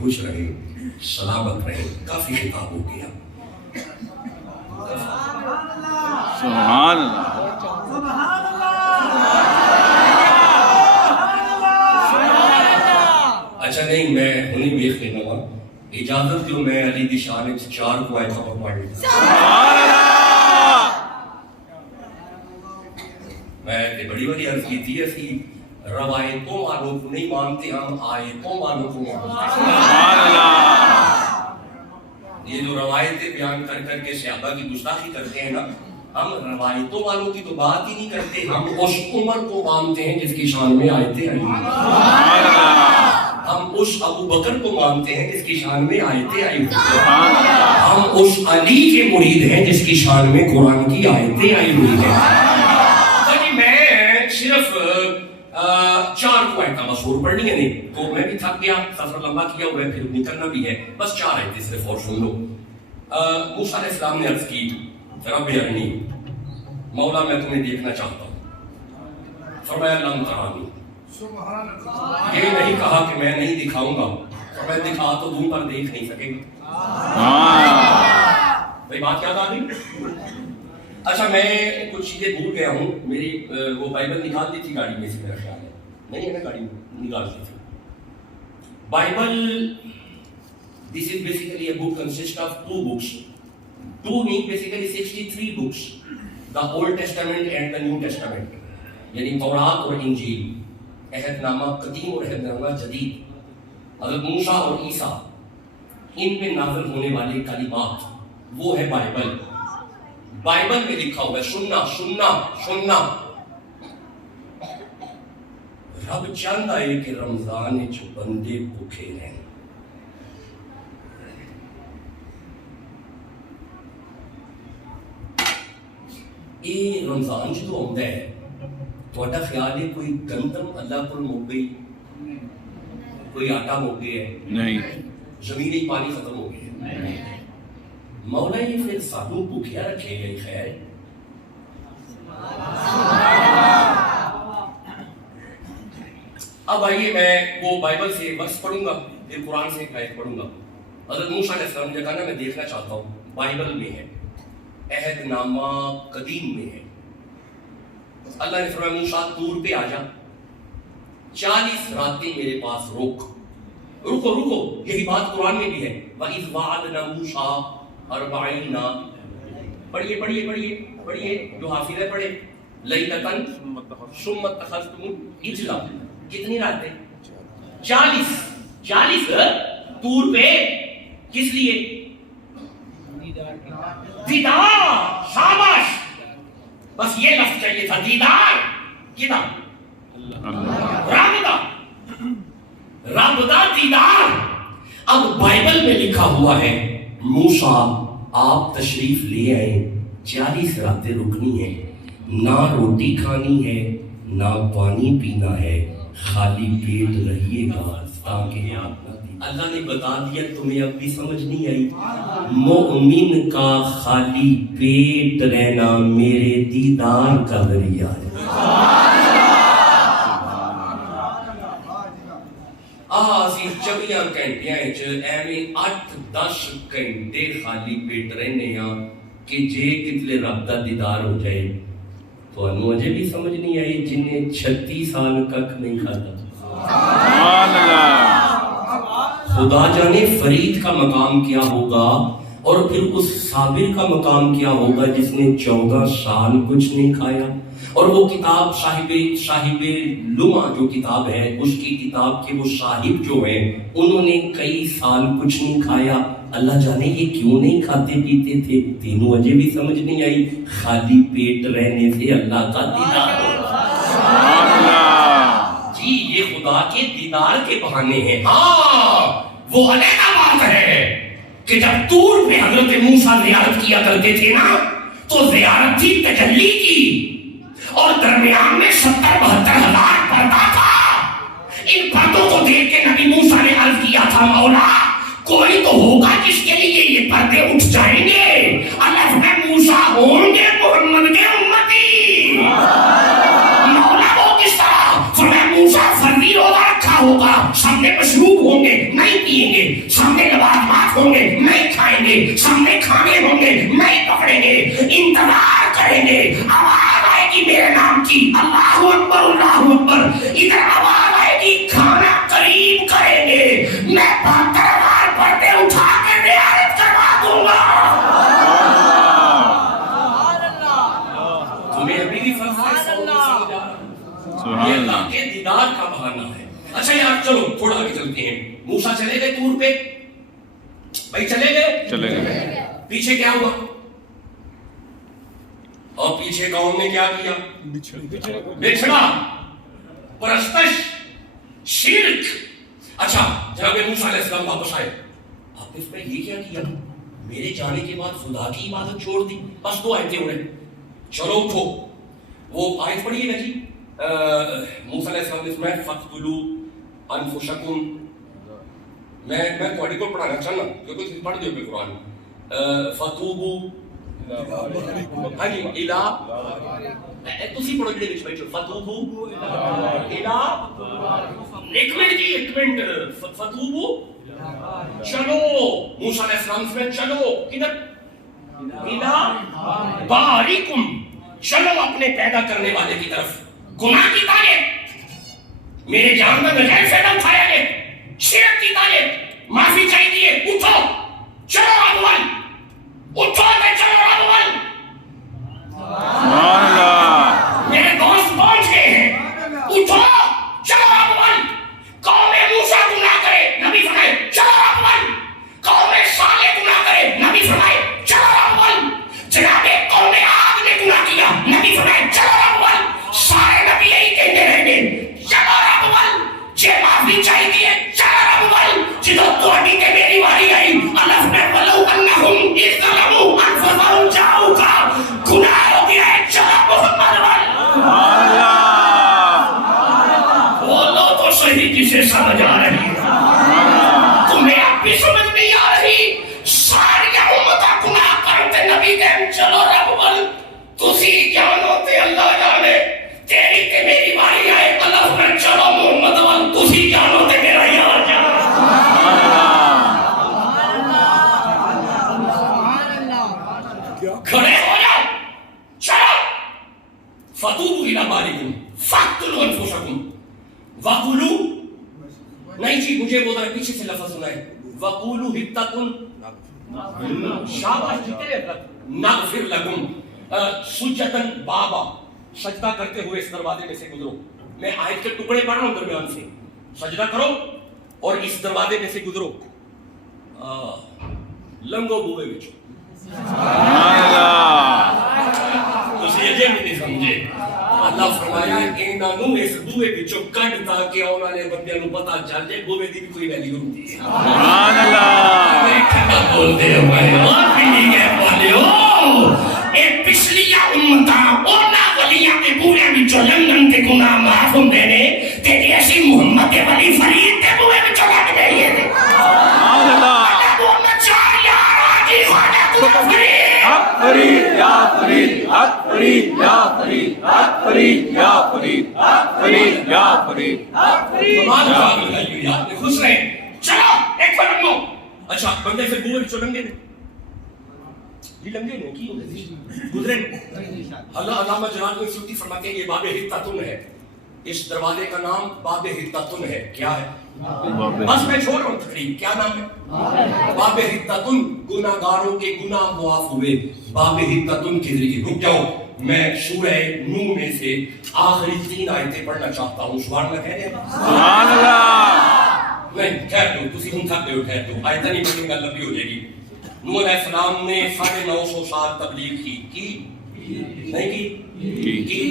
خوش رہے, سلامت رہے. کافی خطاب ہو گیا. سبحان اللہ. اچھا نہیں, میں ہنی بیخ لینا گا. اجازت دو میں علی دی شان 4 کو آئے خبر پڑھ لیتا. سبحان اللہ. میں بڑی بڑی عرض کی تھی ایسی روایتوں والوں کو نہیں مانتے, ہم آیتوں والوں کو مانتے. سبحان اللہ. یہ جو روایتیں بیان کر کر کے صحابہ کی گستاخی کرتے ہیں نا, ہم روایتوں والوں کی تو بات ہی نہیں کرتے, ہم اس عمر کو مانتے ہیں جس کی شان میں آیتیں آئی. سبحان اللہ. ہم اس ابو بکر کو مانتے ہیں جس کی شان میں آیتیں آئی. سبحان اللہ. ہم اس علی کے مرید ہیں جس کی شان میں قرآن کی آیتیں آئی ہوئی ہیں. میں صرف 4 کو آیتیں مسور پڑھنی ہے, نہیں تو میں بھی تھک گیا, سفر لمبا کیا ہوا ہے, پھر نکلنا بھی ہے. بس 4 آیتیں صرف اور سن لو. موسیٰ علیہ السلام نے عرض کی, رب ارنی, مولا میں تمہیں دیکھنا چاہتا ہوں. فرمایا لن ترانی. یہ نہیں کہا کہ میں نہیں دکھاؤں گا, میں دکھا تو دوں پر دیکھ نہیں سکے گا. بھائی بات کیا کہا گئی؟ اچھا میں کچھ چیزیں بھول گیا ہوں. میری وہ بائبل نکال دی تھی گاڑی میں سے, میرا خیال ہے نہیں ہے نا, گاڑی میں نکال دی تھی. Bible this is basically a book consist of 2 books. 2 نہیں, basically 63 books. The Old Testament and the New Testament. یعنی تورات اور انجیل, عہد نامہ قدیم اور عہد نامہ جدید. حضرت موسیٰ اور عیسیٰ, ان پہ نازل ہونے والے کلمات, وہ ہے بائبل. بائبل میں لکھا ہوا ہے سننا سننا سننا. رب چاہتا ہے کہ رمضان چ بندے بھوکے رہیں. یہ رمضان جو آتا ہے, تھوڑا خیال ہے کوئی گندم اللہ کو مک گئی, کوئی آٹا مک گیا ہے, نہیں, زمینی پانی ختم ہو گیا ہے. مولا یہ پھر سانوں بھوکیا رکھے گئے. خیر اب آئیے میں وہ بائبل سے ورس پڑھوں گا, پھر قرآن سے ایک آیت پڑھوں گا. حضرت موسیٰ علیہ السلام نے کہا نا میں دیکھنا چاہتا ہوں. بائبل میں ہے, عہد نامہ قدیم میں ہے. اللہ نے فرمایا موسیٰ طور پہ آ جا, 40 راتیں میرے پاس روک. رکو رکو, یہی بات قرآن میں بھی ہے. وَإِذْ وَعَدْنَا مُوسَىٰ 40. پڑھیے پڑھیے پڑھیے پڑھیے, جو حافظ ہے پڑھے. لَيْلَةً ثُمَّ اتَّخَذْتُمُ الْعِجْلَ. کتنی راتیں؟ 40 طور پہ. کس لیے؟ دیدار. شاباش, بس یہ لفظ چاہیے تھا, دیدار. کدھر؟ رب دا دیدار. اب بائبل میں لکھا ہوا ہے موسیٰ آپ تشریف لے آئے, 40 راتیں رکنی ہیں, نہ روٹی کھانی ہے نہ پانی پینا ہے, خالی پیٹ رہیے گا تاکہ آپ. اللہ نے بتا دیا, تمہیں اب بھی سمجھ نہیں آئی. مومن کا خالی پیٹ رہنا میرے دیدار کا ذریعہ ہے. آسی 24 گھنٹیاں ایویں 8-10 گھنٹے خالی پیٹ رہنے ہاں کہ جے کتلے رب دا دیدار ہو جائے. تو انو اجے بھی سمجھ نہیں آئی جن نے 36 سال کک نہیں کھاتا. خدا جانے فرید کا مقام کیا ہوگا اور پھر اس صابر کا مقام کیا ہوگا جس نے 14 سال کچھ نہیں کھایا. اور وہ کتاب صاحب لمع جو کتاب ہے, اس کی کتاب کے وہ صاحب جو ہیں انہوں نے کئی سال کچھ نہیں کھایا. اللہ جانے یہ کیوں نہیں کھاتے پیتے تھے. تینوں اجے بھی سمجھ نہیں آئی. خالی پیٹ رہنے سے اللہ کا دیدار جی, یہ خدا کے دیدار کے بہانے ہیں. ہاں وہ علیحدہ بات ہے کہ جب طور پہ حضرت موسیٰ زیارت کیا کرتے تھے نا, تو زیارت تھی تجلی کی, اور درمیان میں 70-72 ہزار پردہ تھا. ان پردوں کو دیکھ کے نبی موسیٰ نے عرض کیا تھا مولا کوئی تو ہوگا جس کے لیے یہ پردے اٹھ جائیں گے. اللہ میں موسیٰ ہوں گے محمد کے امتی. مولا وہ کس طرح؟ فرمایا موسیٰ فرضی روزہ رکھا ہوگا, سب نے مشروب ہوں گے, نہیں پیئیں گے, گے, سامنے کھانے ہوں گے, نہیں پکڑیں گے, انتظار کریں گے, آواز آئے گی میرے نام کی, اللہ اکبر اللہ اکبر, ادھر آواز آئے گی, کھانا قریب کریں گے, میں تلوار پردے اٹھا کے رعایت کروا دوں گا. تمہیں ابھی بھی فرق ہے, یہ اللہ کے دیدار کا بہانہ ہے. اچھا یار چلو تھوڑا آگے چلتے ہیں. موسیٰ چلے گئے طور پہ, بھائی چلے گئے, پیچھے کیا ہوا؟ اور پیچھے قوم نے کیا کیا؟ بچھڑا, پرستش, شرک. اچھا جناب موسیٰ علیہ السلام واپس آئے, آپ نے اس میں یہ کیا کیا؟ میرے جانے کے بعد خدا کی عبادت چھوڑ دی. بس 2 آیتیں انہیں, چلو اٹھو. وہ آیت پڑھیے نا جی, موسیٰ علیہ السلام نے فرمایا فَقْتُلُوا أَنفُسَكُمْ. میں تھوڑی کو پڑھانا چاہنا کیونکہ تم پڑھ دیو پہ قرآن. فَتُوبُوا ہاں جی الہ, تسی پڑھو جڑے وچ بیٹھو, فَتُوبُوا الہ, ایک منٹ, فَتُوبُوا چلو. موسیٰ علیہ السلام سے چلو کدھر؟ الہ بارئکم, چلو اپنے پیدا کرنے والے کی طرف. گناہ کی طالب, میرے جان میں نجائز فائدہ اٹھایا ہے, شرک کی طالب, معافی چاہیے, اٹھو چلو اول, اٹھو تے چلو اول. میرے دوست پہنچ گئے ہیں, اٹھو چلو اول. قوم موسیٰ گناہ کرے, نبی فرمائے چلو اول. قوم صالح گناہ کرے, نبی فرمائے چلو اول. جناب قوم عاد نے گناہ کیا, نبی فرمائے چلو اول. سارے نبی یہی کہتے رہیں گے چلو اول. جے معافی چاہیے چلو اول. جدو تہاڈی تے میری واری آئی, اللہ نے ولو انہم اذ ظلموا انفسہم جاؤک, گناہ ہو گیا ہے, چلو محمد اول. بولو تو صحیح کسے سمجھ آ رہی ہے؟ تمہیں اب بھی سمجھ نہیں آ رہی؟ ساری امتہ گناہ کرتے نبی کہتے چلو رب اول. تسی جانو تے اللہ جانے, تیری تے میری باری آئے, اللہ نے چلو محمد اول. تسی جانو تے میرا یار جانے. کھڑے ہو جاؤ, چلو. فَتُوبُوا إِلَىٰ بَارِئِكُمْ فَاقْتُلُوا أَنفُسَكُمْ وَقُولُوا, نہیں جی مجھے وہ ذرا پیچھے سے لفظ سنا ہے, وَقُولُوا حِطَّةٌ, شاباش جیتے رہے, نَغْفِرْ لَكُمْ سُجَّدًا بَابًا, سجدہ کرتے ہوئے اس دروازے میں سے گزرو. میں آیت کے ٹکڑے پڑھ رہا ہوں درمیان سے, سجدہ کرو اور اس دروازے میں سے گزرو. لنگو بوئے بچو. تسی اجے بھی نہیں سمجھے. اللہ فرمایا انہاں نوں اس بوئے وچوں کڈ تاکہ آਉਣ والے بندیاں نوں پتہ چل جائے بوئے دی بھی کوئی ویلیو ہوندی ہے. سبحان اللہ. کیا بولتے ہو بھائی, اور بھی نہیں ہے بولیو. اے پچھلیاں امتاں انہاں ولیاں دے بوئے وچوں لنگن تے گناہ معاف ہوندے نے, تے جے اسی محمد دے ولی فرید دے بوئے وچوں لگ گئے نے. سبحان اللہ. حق فرید یا فرید, حق فرید یا فرید, حق فرید یا فرید, حق فرید یا فرید, حق فرید. آپ نے خوش رہے. چلو ایک فرق نو. اچھا بندے پھر بوئے بچوں لنگے نے, یہ لنگے نے کی گزرے. اللہ علامہ جلال کو سیوطی فرماتے ہیں یہ باب حطۃ ہے. اس دروازے کا نام باب حطۃ ہے. کیا ہے؟ بس میں چھوڑ رہا ہوں تقریب. کیا نام ہے؟ باب حطۃ, گناہگاروں کے گناہ معاف ہوئے باب حطۃ کے ذریعے. رک جاؤ, میں سورہ نوح میں سے آخری 3 آیتیں پڑھنا چاہتا ہوں. سبحان اللہ کہہ رہے ہیں. سبحان اللہ. نہیں ٹھہر دو, تسی ہم تھک گئے, ٹھہر دو, آیتیں نہیں پڑھیں گا لمبی ہو جائے گی. نوح علیہ السلام نے 950 سال تبلیغ کی نہیں کی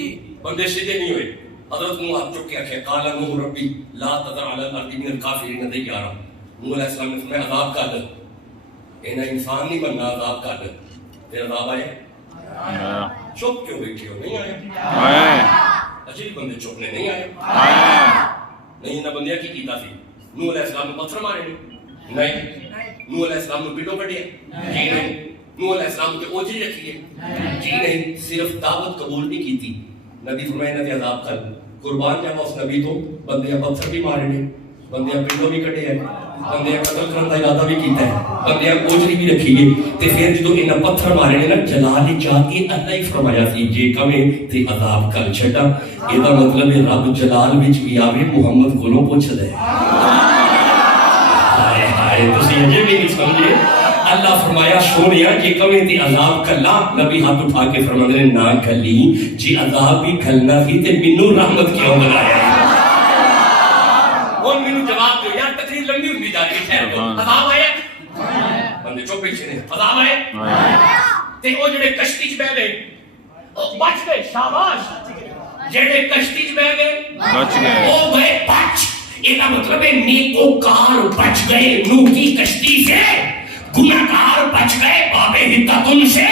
بندے سیدھے نہیں ہوئے. حضرت نوح ہاتھ چک کے آخیا قال نوح ربی لا تذر علی الارض من الکافرین دیارا. نوح علیہ السلام نے فرمایا عذاب کا دے, انہیں انسان نہیں بننا, عذاب کا دے. پھر عذاب آیا, چپ کیوں بیٹھے ہو؟ نہیں آیا. عجیب بندے چپنے نہیں آئے. نہیں نہ بندیا کی کیتا سی. نوح علیہ السلام نے پتھر مارے نہیں. نوح علیہ السلام نے پیٹو کٹیا جی نہیں. نوح علیہ السلام کے اوجری رکھی ہے جی نہیں. صرف دعوت قبول نہیں کی تھی. نبی فرمائے نبی عذاب کر قربان جاوا اس نبی تو بندے پتھر بھی مارے نے, بندے پنڈوں بھی کٹے ہیں, بندے قتل کرنے کا ارادہ بھی کیتا ہے, بندے اوجری بھی رکھی ہے. تے پھر جدو انہاں پتھر مارے نے نا جلال چاہ کے اللہ ہی فرمایا سی جے کمیں تے عذاب کر چھڈا. یہ مطلب ہے رب جلال وچ بھی آوے محمد کولوں پوچھدا ہے. ہائے ہائے تسی اجے بھی نہیں سمجھے. اللہ فرمایا سونیا جے کمیں تے عذاب کلا, نبی ہاتھ اٹھا کے فرماندے نے نہ کلی جی عذاب بھی کھلنا سی تے مینوں رحمت کیوں بنایا. کون مینوں جواب دو یار, تقریر لمبی ہوندی جا رہی ہے. عذاب آیا بندے چپ پیچھے نے, عذاب آیا تے او جڑے کشتی چ بیٹھ گئے او بچ گئے. شاباش. جڑے کشتی چ بیٹھ گئے بچ گئے, او گئے بچ. یہ مطلب ہے نیکوکار بچ گئے نوح کی کشتی سے, گناہگار بچ گئے باب حطتن سے.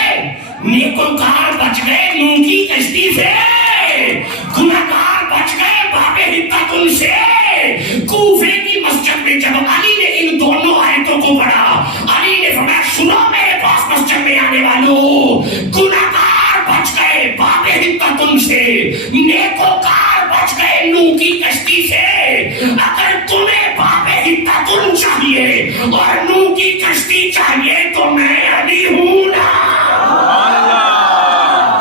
نیکوکار بچ گئے نوح کی کشتی سے, گناہگار بچ گئے باب حطتن سے. کوفے کی مسجد میں جب علی نے ان دونوں آیتوں کو پڑھا, علی نے فرمایا سنو میرے پاس مسجد میں آنے والوں, گناہگار بچ گئے باب حطتن سے, نیکوکار بچ گئے نوح کی کشتی سے. اگر تمہیں باب حطتن چاہیے اور نوح کی کشتی چاہیے تو میں علی ہوں نا.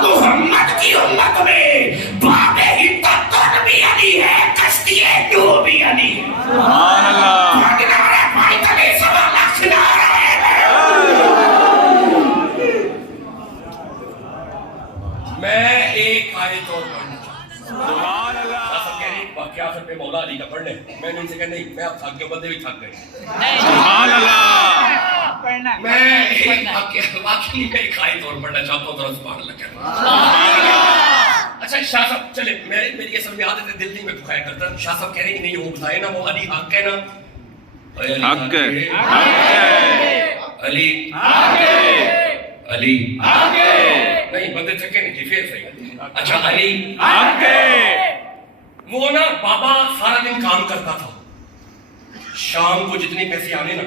محمد کی امت میں باب حطتن بھی علی ہے, کشتی نوح بھی علی ہے. سبحان اللہ. میں ایک آیت اور پڑھنا چاہتا ہوں. سبحان اللہ. واقعہ آخر پہ مولا علی کا پڑھنے, میں نے ان سے کہا نہیں میں اب تھک گیا, بندے بھی تھک گئے. سبحان اللہ. میں ایک واقعی میں ایک آیت اور پڑھنا چاہتا ہوں, ذرا سبحان اللہ کہنا. اچھا شاہ صاحب چلے, میری اصل میں عادت ہے دل نہیں میں دکھایا کرتا. شاہ صاحب کہہ رہے ہیں کہ نہیں وہ بتائے نا وہ علی حق ہے نا, حق ہے, حق ہے, علی حق ہے, علی حق ہے, نہیں بندے تھکے نہیں جی پھر صحیح. اچھا علی حق ہے. وہ نا بابا سارا دن کام کرتا تھا, شام کو جتنے پیسے آنے نا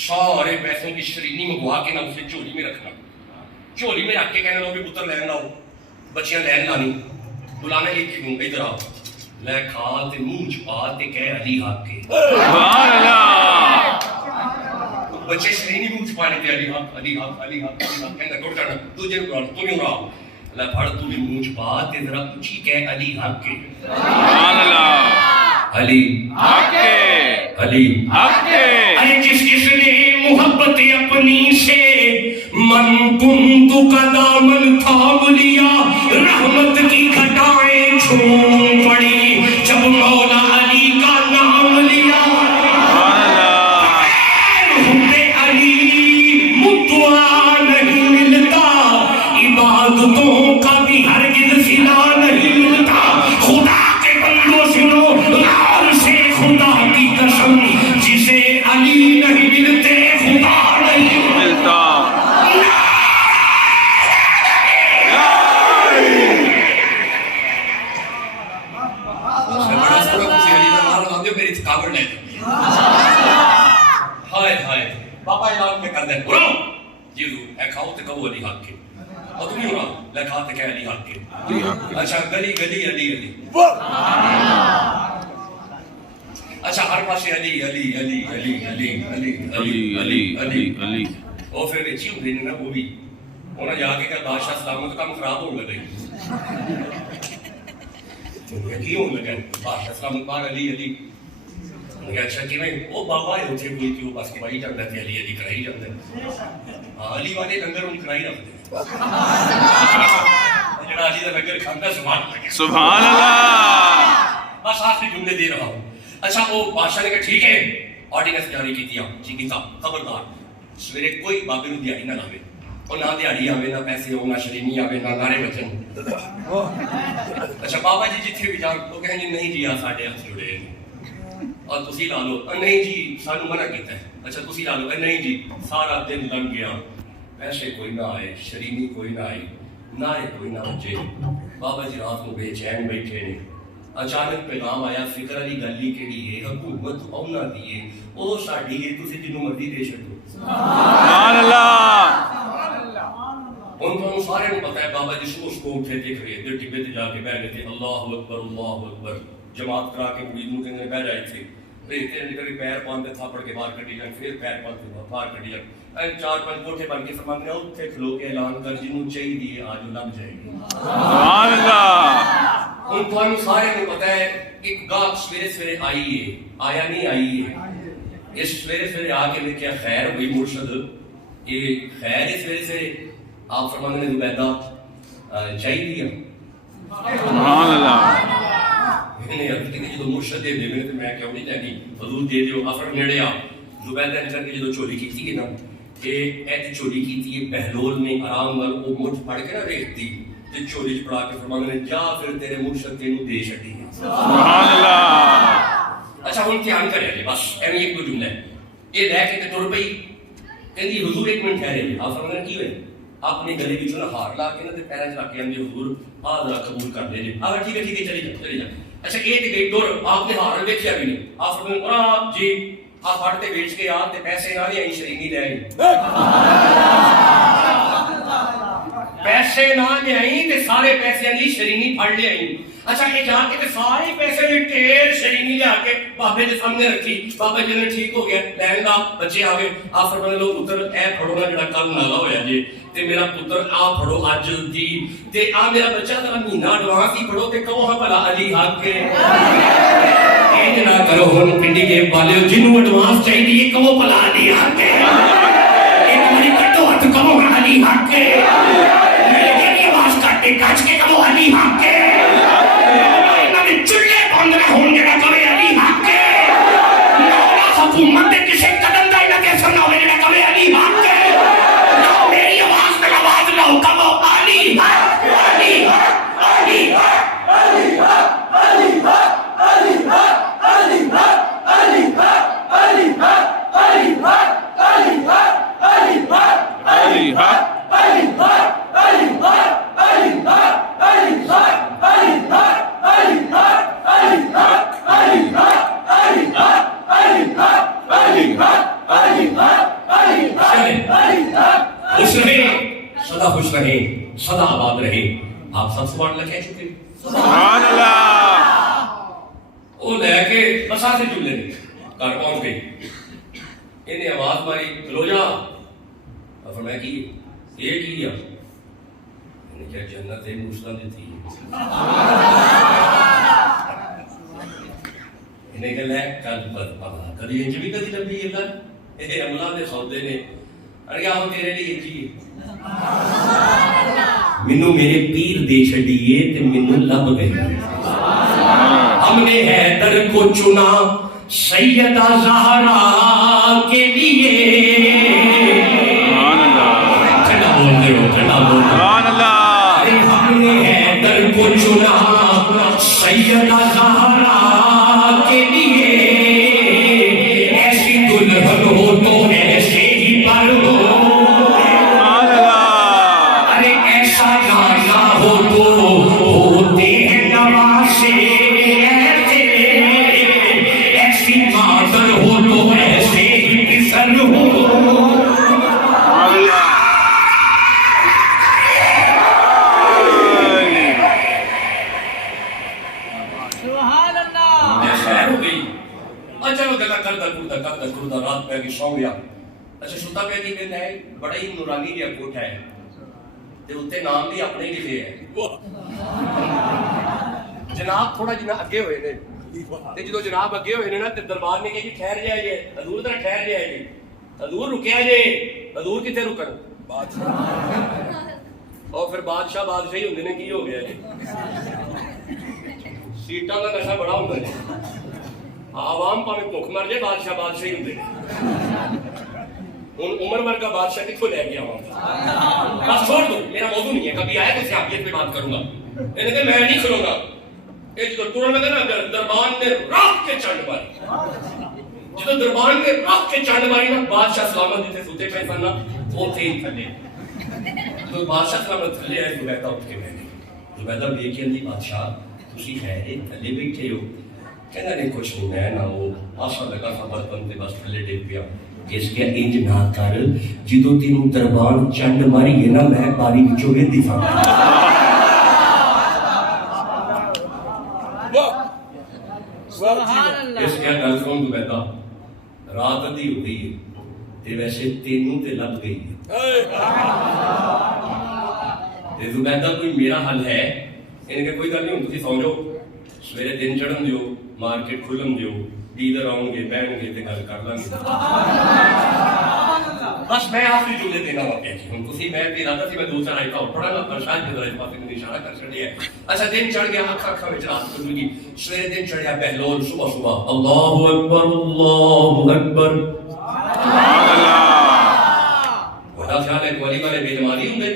سارے پیسوں کی شرینی منگوا کے نا اسے چولی میں رکھنا, چولی میں رکھ کے کہنا لو بھی پتر لین لاؤ, بچیاں لین لانی, بلانا ایک کیوں ادھر آؤ, لے کھا تے منہ چھپا تے کہہ علی حق کے. سبحان اللہ. بچے شرینی منہ چھپانے تے علی حق علی حق علی حق علی حق کہنا ٹوٹ جانا, تجھے تو نہیں اڑا اللہ پڑھ تو بھی منہ چھپا تے ذرا اونچی کہہ علی حق کے. سبحان اللہ. علی حق ہے, علی حق ہے. ارے جس کس نے محبت اپنی سے من کنت کا دامن تھام لیا, رحمت کی گھٹائیں جھوم پڑی جب مولا علی کا نام لیا. علی مدعا نہیں ملتا, عبادتوں کا بھی ہرگز صلہ نہیں ملتا. خدا کے بندوں سنو غور سے خدا کی قسم, جسے علی نہیں ملتے خدا نہیں ملتا. میری تھکاوٹ لے ہائے ہائے بابا اعلان میں کر دیں برو جی ضرور اے کھاؤ تے کہو علی حق کے, اور تم ہی اڑا لے کھا تے کہہ علی حق کے. اچھا گلی گلی علی علی, اچھا ہر پاسے علی علی علی علی علی علی علی علی علی علی. وہ پھر اچھی ہوندی نے نا وہ بھی انہاں جا کے کہ بادشاہ سلامت کام خراب ہون لگے. کی ہون لگے بادشاہ سلامت بار علی علی. اچھا کہ میں وہ بابا ہے ہوتے کوئی کہ وہ بس کرائی جاتا ہے علی علی کرائی جاتا ہے. ہاں علی والے لنگر ان کرائی رکھتے ہیں, جڑا علی دا لنگر کھاندا سبحان اللہ. سبحان اللہ. بس آخری جملے دے رہا ہوں. اچھا وہ بادشاہ نے کہا ٹھیک ہے, آرڈیننس جاری کی دیا جی کیتا, خبردار سویرے کوئی بابے نوں دیہاڑی نہ لاوے, اور نہ دیہاڑی آوے نہ پیسے ہو نہ شرینی آوے نہ نعرے بچن. اچھا بابا جی جتھے بھی جان وہ کہیں گے نہیں جی آ ساڈے ہاتھ جڑے اور تسی لا لو, نہیں جی سانو منع کیتا ہے. اچھا تسی لا لو, نہیں جی سارا دن لنگ گیا, پیسے کوئی نہ آئے, شرینی کوئی نہ آئی, نعرے کوئی نہ بچے. بابا جی رات کو بے چین بیٹھے نے. اچانک پیغام آیا فکر علی گلی کیڑی ہے, حکومت اونا دی ہے, او ساڈی ہے, تسی جنوں مرضی دے چھڈو. سبحان اللہ. ان کو سارے کو پتا ہے بابا جی صبح کو اٹھے دیکھ رہے ادھر ٹبے تے جا کے بیٹھ گئے تھے, اللہ اکبر اللہ اکبر. جماعت کرا کے مرید نوں کہنے بیٹھ جائے تھے. کبھی پیر پاندے تھاپڑ کے باہر کٹی جان، پھر پیر پاندے باہر کٹی جان، 4-5 کوٹھے بن کے فرماتے ہیں اتنے کھلو کے اعلان کر جنوں چاہیے آج لب جائے گی. سبحان اللہ. ہوں تمہیں سارے کو پتا ہے ایک گاہک سویرے سویرے آئی ہے، آیا نہیں آئی ہے. اس سویرے سویرے آ کے دیکھا خیر ہوئی مرشد، یہ خیر ہے سویرے سویرے. آپ فرماتے ہیں زبیدہ چاہیے. سبحان اللہ. جدو مرشد دے میں تو میں کیوں نہیں چاہتی حضور دے دیو. افر نیڑے آ زبیدہ نے کر کے جدو چولی کی تھی نا، کہ ایت چولی کی تھی بہلول نے آرام نال وہ مٹھ پڑھ کے نہ ریکھ دی تے چولی چ پڑا کے فرمانے نے جا پھر تیرے مرشد تینوں دے چھڈی. سبحان اللہ. اچھا ہن دھیان کرے جی بس ایویں ایک دو جملہ ہے یہ لے کے تے ٹر پئی. کہندی حضور ایک منٹ ٹھہرے جی. آپ فرمانے کی ہوئے اپنے گلے وچوں نہ ہار لا کے نہ تے پیراں وچ رکھ کے اندے حضور آ ذرا قبول کر لے جی. آ ٹھیک ہے چلی جا چلی جا. اچھا یہ تے گئی ٹر، آپ نے ہار ویکھیا بھی نہیں. آپ فرمانے جی آپ پھڑتے بیچ کے آ تے پیسے نہ لے آئی شرینی لے آئی. پیسے نہ لے آئی تے سارے پیسے دی شرینی پھڑ لے آئی. اچھا یہ جا کے تے سارے پیسے دی ٹھیر شرینی لے آ کے بابے دے سامنے رکھی. بابا جی نے ٹھیک ہو گیا لین دا بچے آ گئے. آپ فرمانے لو پتر اے پھڑو نا جڑا کل نالا ہویا جی تے میرا پتر آ پھڑو اج دی تے آ میرا بچہ ذرا مہینہ ایڈوانس ہی پڑھو تے کہو ہاں بھلا علی حق کے. انج نہ کرو ہن پنڈی کے والے جنوں ایڈوانس چاہیے کہو بھلا علی حق کے. ایک بڑی کٹو ہاتھ کہو علی حق کے. میری آواز کٹ کے کچ کے کہو علی حق کے. انہاں دے چولہے بند نہ ہون جڑا کہے علی حق کے. حکومت دے کسے قدم دا نہ کہ سمنا ہوے جڑا کہے علی حق کے. میری آواز میں آواز لاؤ کہو علی حق علی حق علی حق علی حق علی حق علی حق علی حق علی حق علی حق علی حق علی حق علی حق علی حق. علی حق علی حق علی حق علی حق علی حق علی حق علی حق علی حق علی حق علی حق علی حق علی حق علی حق. خوش رہیں سدا، خوش رہیں سدا، آباد رہیں. آپ سب سبحان اللہ کہہ چکے. سبحان اللہ. وہ لے کے بس آتے جملے نے گھر پہنچ گئی. انہیں آواز ماری کھلو جا. فرمایا کی یہ کیا؟ انہیں کیا جنت ہے مرشداں دی تھی. انہیں کہ لے کل پر پڑھا کدی انج بھی کدی لبھی یہ گل یہ عملہ دے سودے نے. ارے آؤ تیرے لیے جی مینو میرے پیر دے چھڈیے تے مینو لب گئی. ہم نے حیدر کو چنا سیدہ زہرا کے لیے. ٹھنڈا بول دے ہو، ٹھنڈا بول دے. ارے ہم نے حیدر کو چنا سیدہ زہرا کے لیے. ایسی دلہن ہو تو ایسے ہی پر ہو. ارے ایسا گانا ہو تو ہوتے ہیں نوازے. ایسی مادر ہو تو ایسے ہی پسر ہو. سبحان اللہ. خیر ہو گئی. اچھا وہ گلا کر رات پہ کے سو گیا. اچھا ستا پہ دی کہتا ہے بڑا ہی نورانی جہا کوٹھا ہے تے اتنے نام بھی اپنے ہی لکھے ہے. جناب تھوڑا جنا اگے ہوئے نے تے جدو جناب اگے ہوئے نے نا تے دربار نے کہا جی ٹھہر جائے جی. حضور ذرا ٹھہر جائے جی. حضور رکیا جی. حضور کتے رکن؟ بادشاہ. اور پھر بادشاہ ہی ہوندے نے. کی ہو گیا جی سیٹاں کا نشہ بڑا ہوندا ہے. عوام پاویں بھوک مر جائے بادشاہ ہی ہوندے نے. ہن عمر ورگا بادشاہ کتھوں لے گیا ہوں. بس چھوڑ دو میرا موضوع نہیں ہے. کبھی آیا تو سیاحیت پہ بات کروں گا. یعنی کہ میں نہیں کھلوں گا. یہ جو ٹورن لگا نا دربان نے راک کے چنڈ ماری. جدو دربان نے راک کے چنڈ ماری نا بادشاہ سلامت جتنے سوتے پہ سن وہ تھے ہی تھلے. تو بادشاہ سلامت تھلے آئے زبیدہ اٹھ کے بیٹھے. زبیدہ بھی کہ بادشاہ تسی خیر تھلے بیٹھے ہو؟ کہنا نہیں کچھ نہیں میں نہ وہ آسا لگا تھا برتن تے بس تھلے ڈگ پیا. اس کے انج نہ کر جدو تینوں دربان چنڈ ماری ہے نا میں باری وچوں ویندی سا. سبحان اللہ اس کیا گل سن تو بیٹا رات ادھی ہو گئی ہے تے ویسے تینوں تے لب گئی ہے تے زبیدہ کوئی میرا حل ہے ان کے کوئی گل نہیں ہوں تسی سو جاؤ سویرے دن چڑھن دیو مارکیٹ کھلن دیو ڈیلر آؤں گے بہن گے تے گل کر لیں گے بس میں آخری جملے دینا واقعہ جی ہوں تسی میں بھی ارادہ سی میں دوسرا آئیتا ہوں پڑھا نا پرشاد کے ذرائع پاس میں اشارہ کر چڑھیا ہے اچھا دن چڑھ گیا اکھا میں رات کو جی سویرے دن چڑھ گیا بہلول صبح اللہ اکبر بڑا خیال ہے علی والے بے نمازی ہوں گے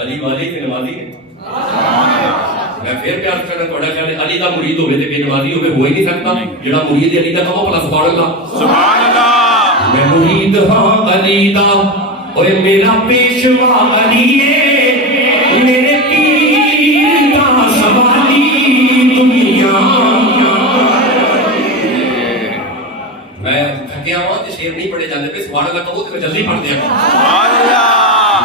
علی والے بے نمازی ہیں میں پھر پیار کرنا تھوڑا خیال ہے علی دا مرید ہوئے تے بے نمازی ہوئے ہو ہی نہیں سکتا جڑا مرید علی دا کہو بھلا سبحان اللہ سبحان اللہ میں مرید ہاں علی دا اوے میرا پیشوا علی ہے میرے پیر دا سوالی دنیا میں تھکیا ہوا تے شعر نہیں پڑھے جاندے پہ سبحان اللہ کہو تے میں جلدی پڑھ دیا سبحان اللہ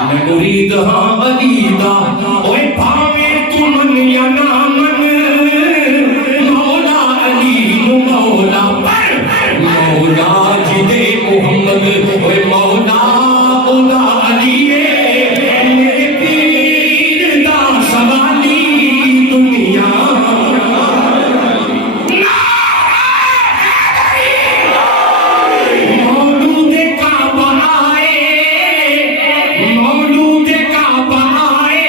میں مرید ہاں علی دا اوے بھاوے تو من یا نہ من مولا علی مولا پر مولا جدے محمد اوے مولا مولا علی میرے پیر دا سوالی دنیا مولود کعبہ آئے مولود کعبہ آئے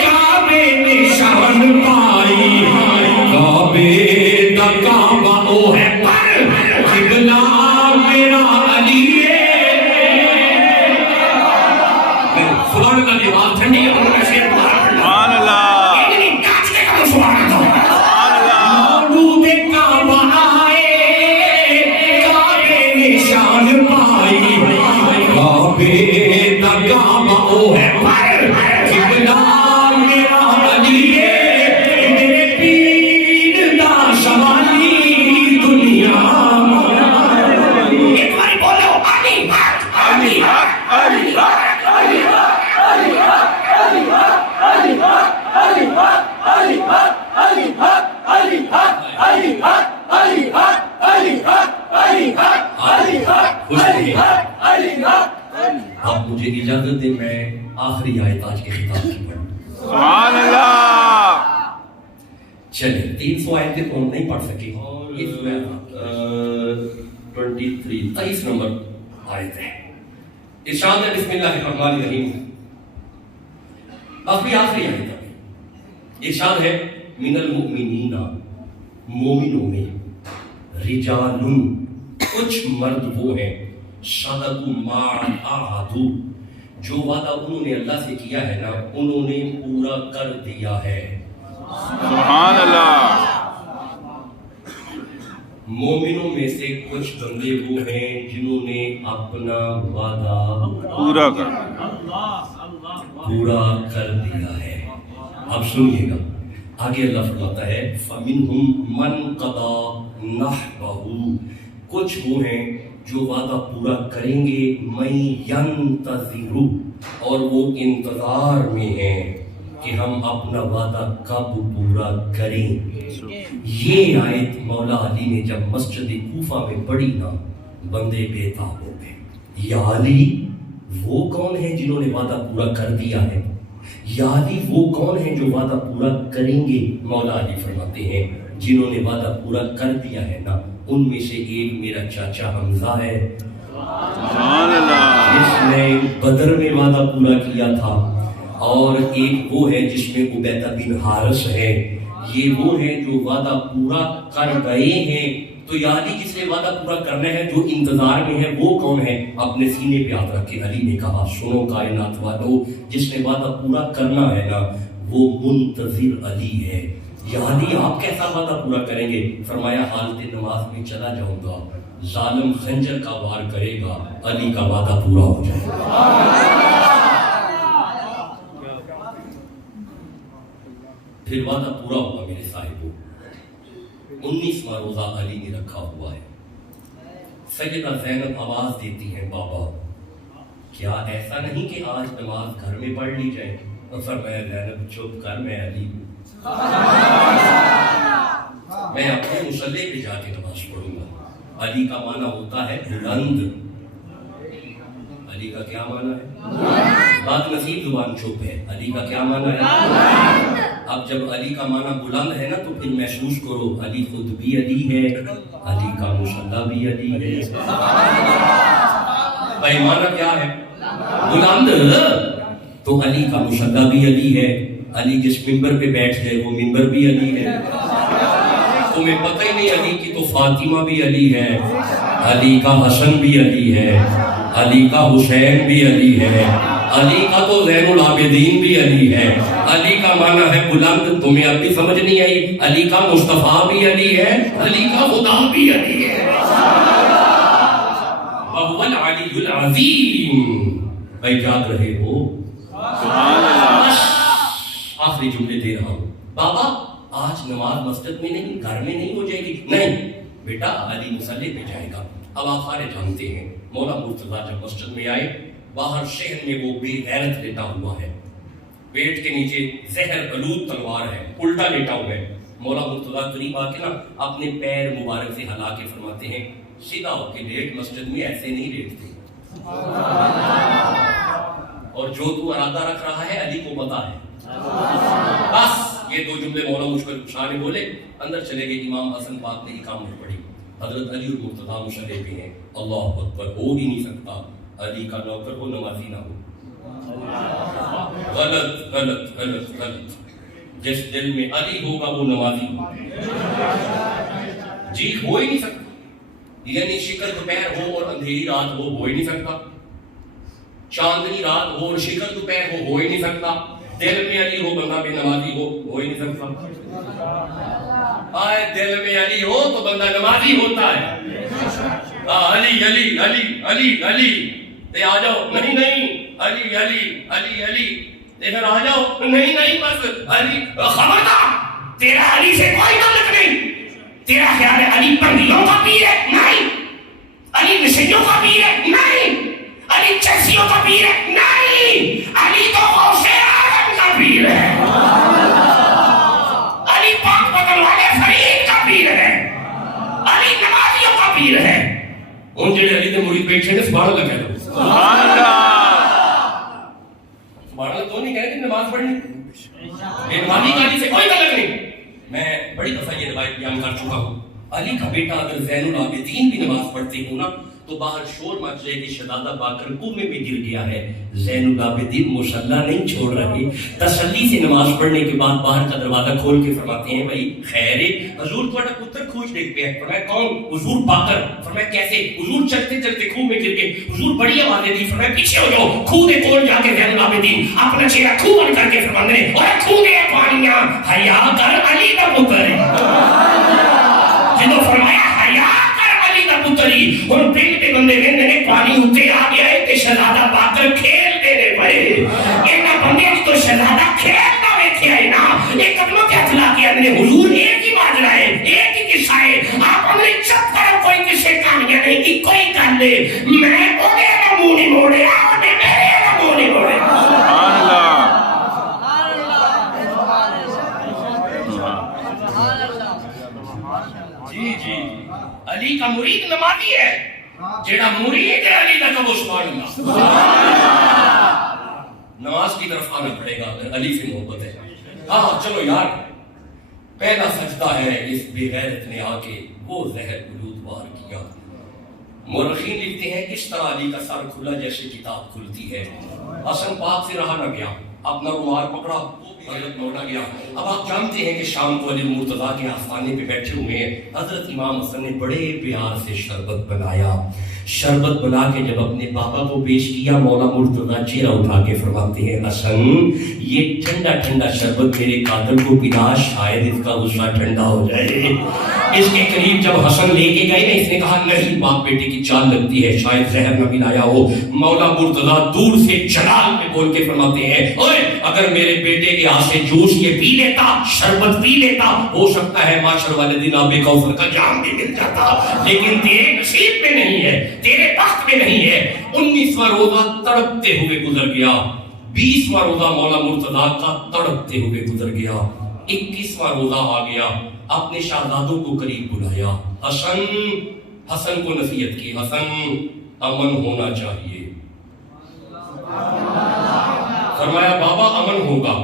کعبے نے شان پائی کعبے دا کعبہ او ہے پر قبلہ میرا علی ہے سبحان اللہ دی بات ٹھنڈی ہے اور میں شعر پڑھا سبحان اللہ سبحان اللہ مولود کعبہ آئے کعبے نے شان پائی کعبے دا کعبہ او ہے پر قبلہ میرا علی ہے میرے پیر دا سوالی دنیا ایک بار بولو علی علی حق علی حق علی حق علی حق علی حق علی حق علی حق علی حق علی حق علی حق علی حق علی حق علی حق علی حق علی حق علی حق علی حق اب مجھے اجازت دیں میں آخری آیت آج کے خطاب کی پڑھوں سبحان اللہ چلیں 300 آیتیں تو ہم نہیں پڑھ سکے اس میں 23 نمبر آیت ہے ارشاد ہے بسم اللہ الرحمن الرحیم آخری آیت ہے ارشاد ہے من المؤمنین مومنوں میں رجال کچھ مرد وہ ہیں صدقوا ما عاہدوا جو وعدہ انہوں نے اللہ سے کیا ہے نا انہوں نے پورا کر دیا ہے سبحان اللہ مومنوں میں سے کچھ بندے وہ ہیں جنہوں نے اپنا وعدہ پورا کر دیا ہے اب سنیے گا آگے اللہ فرماتا ہے فَمِنْهُمْ مَنْ قَضَى نَحْبَهُ کچھ وہ ہیں جو وعدہ پورا کریں گے مَن يَنْتَظِرُ اور وہ انتظار میں ہیں کہ ہم اپنا وعدہ کب پورا کریں یہ آیت مولا علی نے جب مسجد کوفہ میں پڑھی نا بندے بے تاب ہو گئے یا علی وہ کون ہیں جنہوں نے وعدہ پورا کر دیا ہے یا علی وہ کون ہیں جو وعدہ پورا کریں گے مولا علی فرماتے ہیں جنہوں نے وعدہ پورا کر دیا ہے نا ان میں سے ایک میرا چاچا حمزہ ہے سبحان اللہ جس نے بدر میں وعدہ پورا کیا تھا اور ایک وہ ہے جس میں عبیدہ بن حارث ہے یہ وہ ہیں جو وعدہ پورا کر گئے ہیں تو یا علی جس نے وعدہ پورا کرنا ہے جو انتظار میں ہے وہ کون ہے اپنے سینے پہ ہاتھ رکھ کے علی نے کہا سنو کائنات والو جس نے وعدہ پورا کرنا ہے نا وہ منتظر علی ہے یا علی آپ کیسا وعدہ پورا کریں گے فرمایا حالت نماز میں چلا جاؤں گا ظالم خنجر کا وار کرے گا علی کا وعدہ پورا ہو جائے گا پھر وعدہ پورا ہوگا میرے صاحبوں 19واں روزہ علی نے رکھا ہوا ہے سیدہ زینب آواز دیتی ہیں بابا کیا ایسا نہیں کہ آج نماز گھر میں پڑھ لی جائے فرمایا زینب چپ کر میں علی ہوں میں اپنے مصلی پہ جا کے نماز پڑھوں گا. علی کا معنی ہوتا ہے بلند. علی کا کیا معنی ہے؟ بات نصیب زبان چپ ہے. علی کا کیا معنی ہے؟ اب جب علی کا معنی بلند ہے نا تو پھر محسوس کرو علی خود بھی علی ہے, علی کا مصلی بھی علی ہے. بھائی معنی کیا ہے؟ بلند. تو علی کا مصلی بھی علی ہے. علی جس ممبر پہ بیٹھ گئے وہ ممبر بھی علی ہے. تمہیں پتہ ہی نہیں علی کی تو فاطمہ بھی علی ہے, علی کا حسن بھی علی ہے, علی کا حسین بھی علی ہے, علی کا تو زین العابدین بھی علی ہے. علی کا معنی ہے بلند. تمہیں اب بھی سمجھ نہیں آئی؟ علی کا مصطفیٰ بھی علی ہے, علی کا خدا بھی علی ہے. وَهُوَ الْعَلِيُّ الْعَظِيمُ. بھائی جاگ رہے ہو؟ آخری جملے دے رہا ہوں. بابا آج نماز مسجد میں نہیں, گھر میں نہیں ہو جائے گی؟ نہیں بیٹا, علی مصلی پہ جائے گا. اب آپ سارے جانتے ہیں مولا مرتضیٰ جب مسجد میں آئے, باہر شہر میں وہ بے غیرت لیٹا ہوا ہے, پیٹ کے نیچے زہر آلود تلوار ہے, الٹا لیٹا ہوا ہے. مولا مرتضیٰ قریب آ کے نا اپنے پیر مبارک سے ہلا کے فرماتے ہیں سیدھا ہو کے لیٹ, مسجد میں ایسے نہیں لیٹتے. اور جو تو ارادہ رکھ رہا ہے علی کو پتا ہے. بس یہ دو جملے مولا مجھ پر شاہ نے بولے, اندر چلے گئے. امام حسن پاک نے اقامت پڑھی. حضرت علی اور مرتضیٰ مصلی پہ ہیں. اللہ اکبر. ہو ہی نہیں سکتا علی کا نوکر ہو نمازی نہ ہو. غلط غلط غلط غلط. جس دل میں علی ہوگا وہ نمازی ہوگا. جی ہو ہی نہیں سکتا. یعنی شکر دوپہر ہو اور اندھیری رات ہو ہی نہیں سکتا. چاندنی رات ہو اور شکر دوپہر ہو ہی نہیں سکتا. دل میں علی ہو بندہ بے نمازی ہو ہی نہیں سکتا. آئے دل میں علی ہو تو بندہ نمازی ہوتا ہے. علی علی علی علی علی تے آ جاؤ. نہیں نہیں علی علی علی علی تے پھر آ جاؤ. نہیں نہیں بس علی. خبردار, تیرا علی سے کوئی تعلق نہیں. تیرا خیال ہے علی بندیوں کا پیر ہے؟ نہیں. علی نشیوں کا پیر ہے؟ نہیں. علی چشیوں کا پیر ہے؟ نہیں. علی تو غوث اعظم کا پیر ہے. علی پاک بدن والے فرید کا پیر ہے. علی نمازیوں کا پیر ہے. ان جڑے علی دے مرید بیٹھے نے سبحان اللہ کہہ دو. سبحان اللہ. سبحان اللہ تو نہیں کہہ کہ نماز پڑھنی. بے نمازی کا علی سے کوئی تعلق نہیں. میں بڑی دفعہ یہ روایت بیان کر چکا ہوں. علی کا بیٹا اگر زین العابدین بھی نماز پڑھتے ہو نا تو باہر شور مچ جائے کہ شہزادہ باقر کنویں میں گر گیا ہے. زین العابدین مصلی نہیں چھوڑ رہے. تسلی سے نماز پڑھنے کے بعد باہر کا دروازہ کھول کے فرماتے ہیں بھائی خیر ہے حضور تھوڑا پتر کھوج دیکھ پہ ہے. فرمایا کون؟ حضور باقر. فرمایا کیسے؟ حضور چلتے چلتے کنویں میں گر گئے. حضور بڑی آوازیں دی. فرمایا پیچھے ہو جاؤ. کنویں کے کول جا کے زین العابدین اپنا چہرہ کنویں بن کر کے فرماتے ہیں اور کنویں دے پانیاں حیا کر علی کا پتر ہے. جنہوں فرمایا حیا کر علی کا پتری اور پنڈ پہ بندے ویندے نے پانی اتنے آ گیا ہے کہ شہزادہ باقر کھیل دینے پڑے. اینا بندے تو شہزادہ کھیلنا ویکھے آئے نا. ایک قدموں کے ہتھ لا کے اندرے حضور ایک ہی ماجرا ہے, ایک ہی قصہ ہے. آپ اندرے چپ کرو کوئی کسے کہانیاں نہیں کہ کوئی کر لے. میں اونے نہ منہ نہیں موڑے, اونے میرے نہ منہ نہیں موڑے. سبحان اللہ. جی جی علی کا مرید نمازی ہے. جیڑا مرید ہے علی کا وہ سبحان اللہ. نماز کی طرف آنا پڑے گا اگر علی سے محبت ہے. ہاں چلو یار, پہلا سجدہ ہے اس بے غیرت نے آ کے وہ زہر آلود وار کیا. مورخین لکھتے ہیں کس طرح علی کا سر کھلا جیسے کتاب کھلتی ہے. حسن پاک سے رہا نہ گیا, اپنا رومال پکڑا حضرت لوٹا گیا. اب آپ جانتے ہیں کہ شام کو علی مرتضیٰ کے آستانے پہ بیٹھے ہوئے ہیں. حضرت امام حسن نے بڑے پیار سے شربت بنایا. شربت بنا کے جب اپنے بابا کو پیش کیا مولا مرتضیٰ چہرہ اٹھا کے فرماتے ہیں حسن یہ ٹھنڈا ٹھنڈا شربت میرے قاتل کو پلا, شاید اس کا غصہ ٹھنڈا ہو جائے. اس کے قریب جب حسن لے کے گئے نا اس نے کہا نہیں باپ بیٹے کی چال لگتی ہے, شاید زہر نہ ملایا ہو. مولا مرتضیٰ دور سے جلال میں بول کے فرماتے ہیں اوے اگر میرے بیٹے کے ہاتھ سے جوش یہ پی لیتا, شربت پی لیتا, ہو سکتا ہے معاشر والے دن آب کوثر کا جام بھی مل جاتا. لیکن تیرے نصیب میں نہیں ہے, تیرے بخت میں نہیں ہے. 19واں روزہ تڑپتے ہوئے گزر گیا. 20واں روزہ مولا مرتضیٰ کا تڑپتے ہوئے گزر گیا. 21واں روزہ آ گیا، اپنے شہزادوں کو قریب بلایا، حسن کو نصیحت کی، حسن امن ہونا چاہیے، فرمایا بابا امن ہوگا۔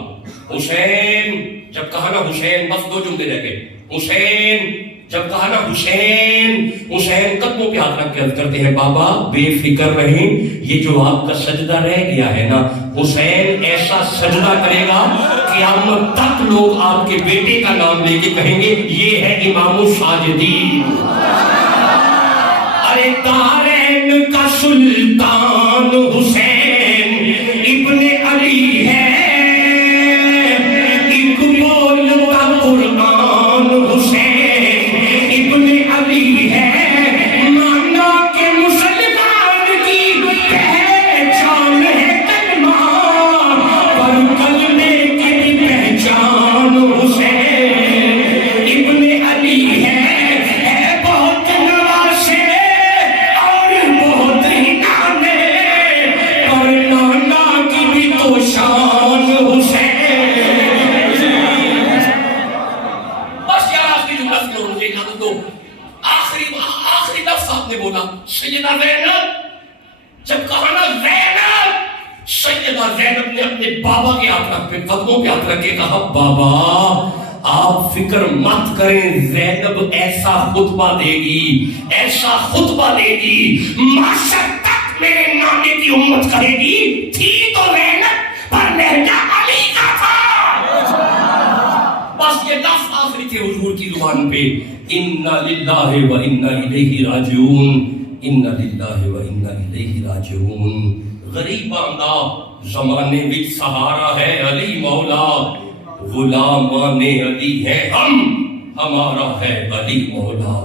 حسین جب کہا نا حسین، بس 2 جملے رہ گئے، حسین جب کہا نا حسین قدموں پہ ہاتھ رکھ کے عرض کرتے ہیں بابا بے فکر رہیں، یہ جو آپ کا سجدہ رہ گیا ہے نا، حسین ایسا سجدہ کرے گا قیامت تک لوگ آپ کے بیٹے کا نام لے کے کہیں گے یہ ہے امام الساجدین۔ ارے دارین کا سلطان حسین ابن علی ہے، ایک بول کا قرآن حسین ابن علی ہے، مانا کہ مسلمان کی پہچان ہے کلمہ، پر کلمے کی بھی پہچان حسین ابن علی ہے بہت نواسے اور بہت ہی نانے، پر نانا کی بھی تو شان حسین۔ بس یار آخری جملہ سنو، مجھے اجازت دو، آخری لفظ آپ نے بولا سیدہ زینب، جب کہا نا زینب، سیدہ زینب نے اپنے بابا کے ہاتھ رکھ کے قدموں پہ ہاتھ رکھ کے کہا بابا آپ فکر مت کریں، زینب ایسا خطبہ دے گی، ایسا خطبہ دے گی معاشر تک میرے نانے کی امت کرے گی، تھی تو زینب پر لہجہ علی کا تھا۔ بس یہ لفظ آخری تھے حضور کی زبان پہ، اِنَّا لِلَّهِ وَإِنَّا إِلَيْهِ رَاجِعُونَ، اِنَّا لِلَّهِ وَإِنَّا إِلَيْهِ رَاجِعُونَ۔ غریب آندہ زمانے وچ سہارا ہے علی مولا، غلامان علی ہیں ہم، ہمارا ہے علی مولا،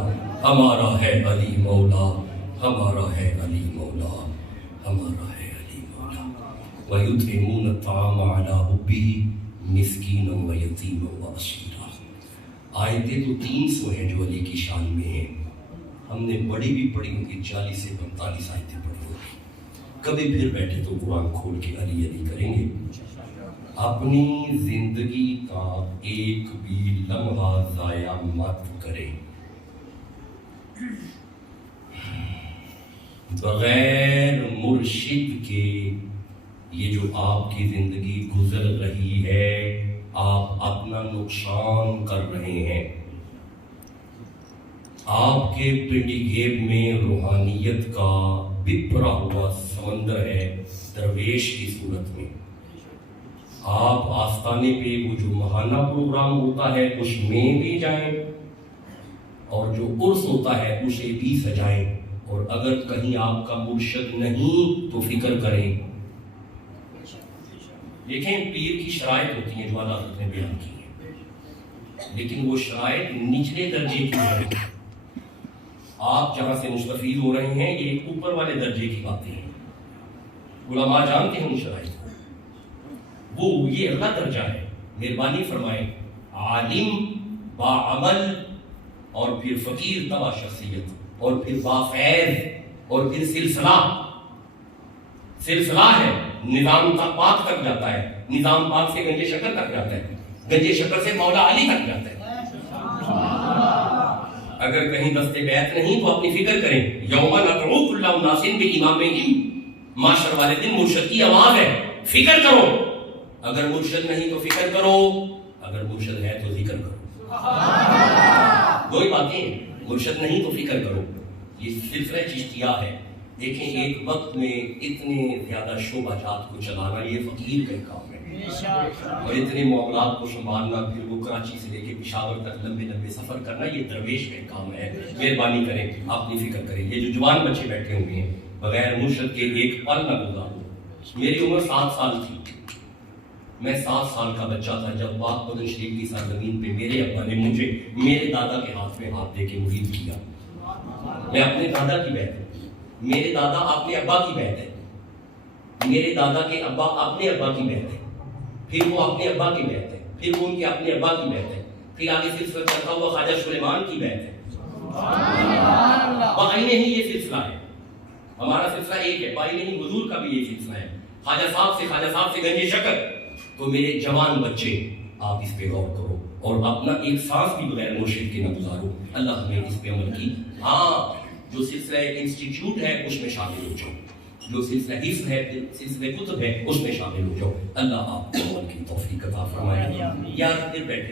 ہمارا ہے علی مولا، ہمارا ہے علی مولا، ہمارا ہے علی مولا۔ وَيُطْعِمُونَ الطَّعَامَ عَلَىٰ حُبِّهِ مِسْكِينًا وَيَتِيمًا وَأَسِيرًا۔ آیتیں تو 300 ہیں جو علی کی شان میں ہیں، ہم نے بڑی بھی پڑھی ہوں گی، 40 سے 45 آیتیں پڑھی ہوں گی، کبھی پھر بیٹھے تو قرآن کھول کے علی علی کریں گے۔ اپنی زندگی کا ایک بھی لمحہ ضائع مت کریں، بغیر مرشد کے یہ جو آپ کی زندگی گزر رہی ہے آپ اپنا نقصان کر رہے ہیں۔ آپ کے پنڈی گیب میں روحانیت کا بپھرا ہوا سمندر ہے درویش کی صورت میں۔ آپ آستانے پہ وہ جو ماہانہ پروگرام ہوتا ہے اس میں بھی جائیں، اور جو عرس ہوتا ہے اسے بھی سجائیں، اور اگر کہیں آپ کا مرشد نہیں تو فکر کریں۔ دیکھیں پیر کی شرائط ہوتی ہیں جو اعلیٰ حضرت نے بیان کی ہیں، لیکن وہ شرائط نچلے درجے کی ہیں۔ آپ جہاں سے مستفید ہو رہے ہیں یہ اوپر والے درجے کی باتیں ہیں، علماء جانتے ہیں ان شرائط کو، وہ یہ اگلا درجہ ہے۔ مہربانی فرمائیں، عالم با عمل، اور پھر فقیر تبا شخصیت، اور پھر با فیض، اور پھر سلسلہ ہے، نظام پاک تک جاتا ہے، نظام پاک سے گنج شکر تک جاتا ہے، گنج شکر سے مولا علی تک جاتا ہے۔ اگر کہیں دستے بیعت نہیں تو اپنی فکر کریں، یوم ندعو کل اناس بامامہم، معاشر والے دن مرشد کی آواز ہے، فکر کرو، اگر مرشد نہیں تو فکر کرو، اگر مرشد ہے تو ذکر کرو۔ دو ہی باتیں ہیں، مرشد نہیں تو فکر کرو۔ یہ سلسلہ چشتیہ ہے۔ دیکھیں ایک وقت میں اتنے زیادہ شعبہ جات کو چلانا یہ فقیر کا کام ہے، اور اتنے معاملات کو سنبھالنا، پھر وہ کراچی سے لے کے پشاور تک لمبے لمبے سفر کرنا یہ درویش کا کام ہے۔ مہربانی کریں، اپنی فکر کریں۔ یہ جو جوان بچے بیٹھے ہوئے ہیں بغیر مرشد کے ایک پل نہ گزارو۔ میری عمر 7 سال تھی، میں 7 سال کا بچہ تھا جب پاک مدن شریف کی سرزمین پہ میرے ابا نے مجھے میرے دادا کے ہاتھ میں ہاتھ دے کے مرید کیا۔ میں اپنے دادا کی بیعت ہے، میرے دادا اپنے ابا کی بیعت ہے، میرے دادا کے ابا اپنے ابا کی بیعت ہے، پھر وہ اپنے ابا کی بیعت ہے، پھر وہ ان کے اپنے ابا کی بیعت ہے، پھر آگے سلسلہ چلتا ہوا خواجہ سلیمان کی بیعت ہے۔ بائی نہیں یہ سلسلہ ہے، ہمارا سلسلہ ایک ہے، بائی نہیں حضور کا بھی یہ سلسلہ ہے، خواجہ صاحب سے گنج شکر۔ تو میرے جوان بچے آپ اس پہ غور کرو اور اپنا ایک سانس بھی بغیر مرشد کے نہ گزارو. اللہ ہمیں اس پہ عمل کی. ہاں جو سلسلہ انسٹیٹیوٹ ہے اس میں شامل ہو جاؤ, جو سلسلہ حفظ ہے, سلسلہ کتب ہے, اس میں شامل ہو جاؤ. اللہ آپ کو عمل کی توفیق عطا فرمائے. یار پھر بیٹھے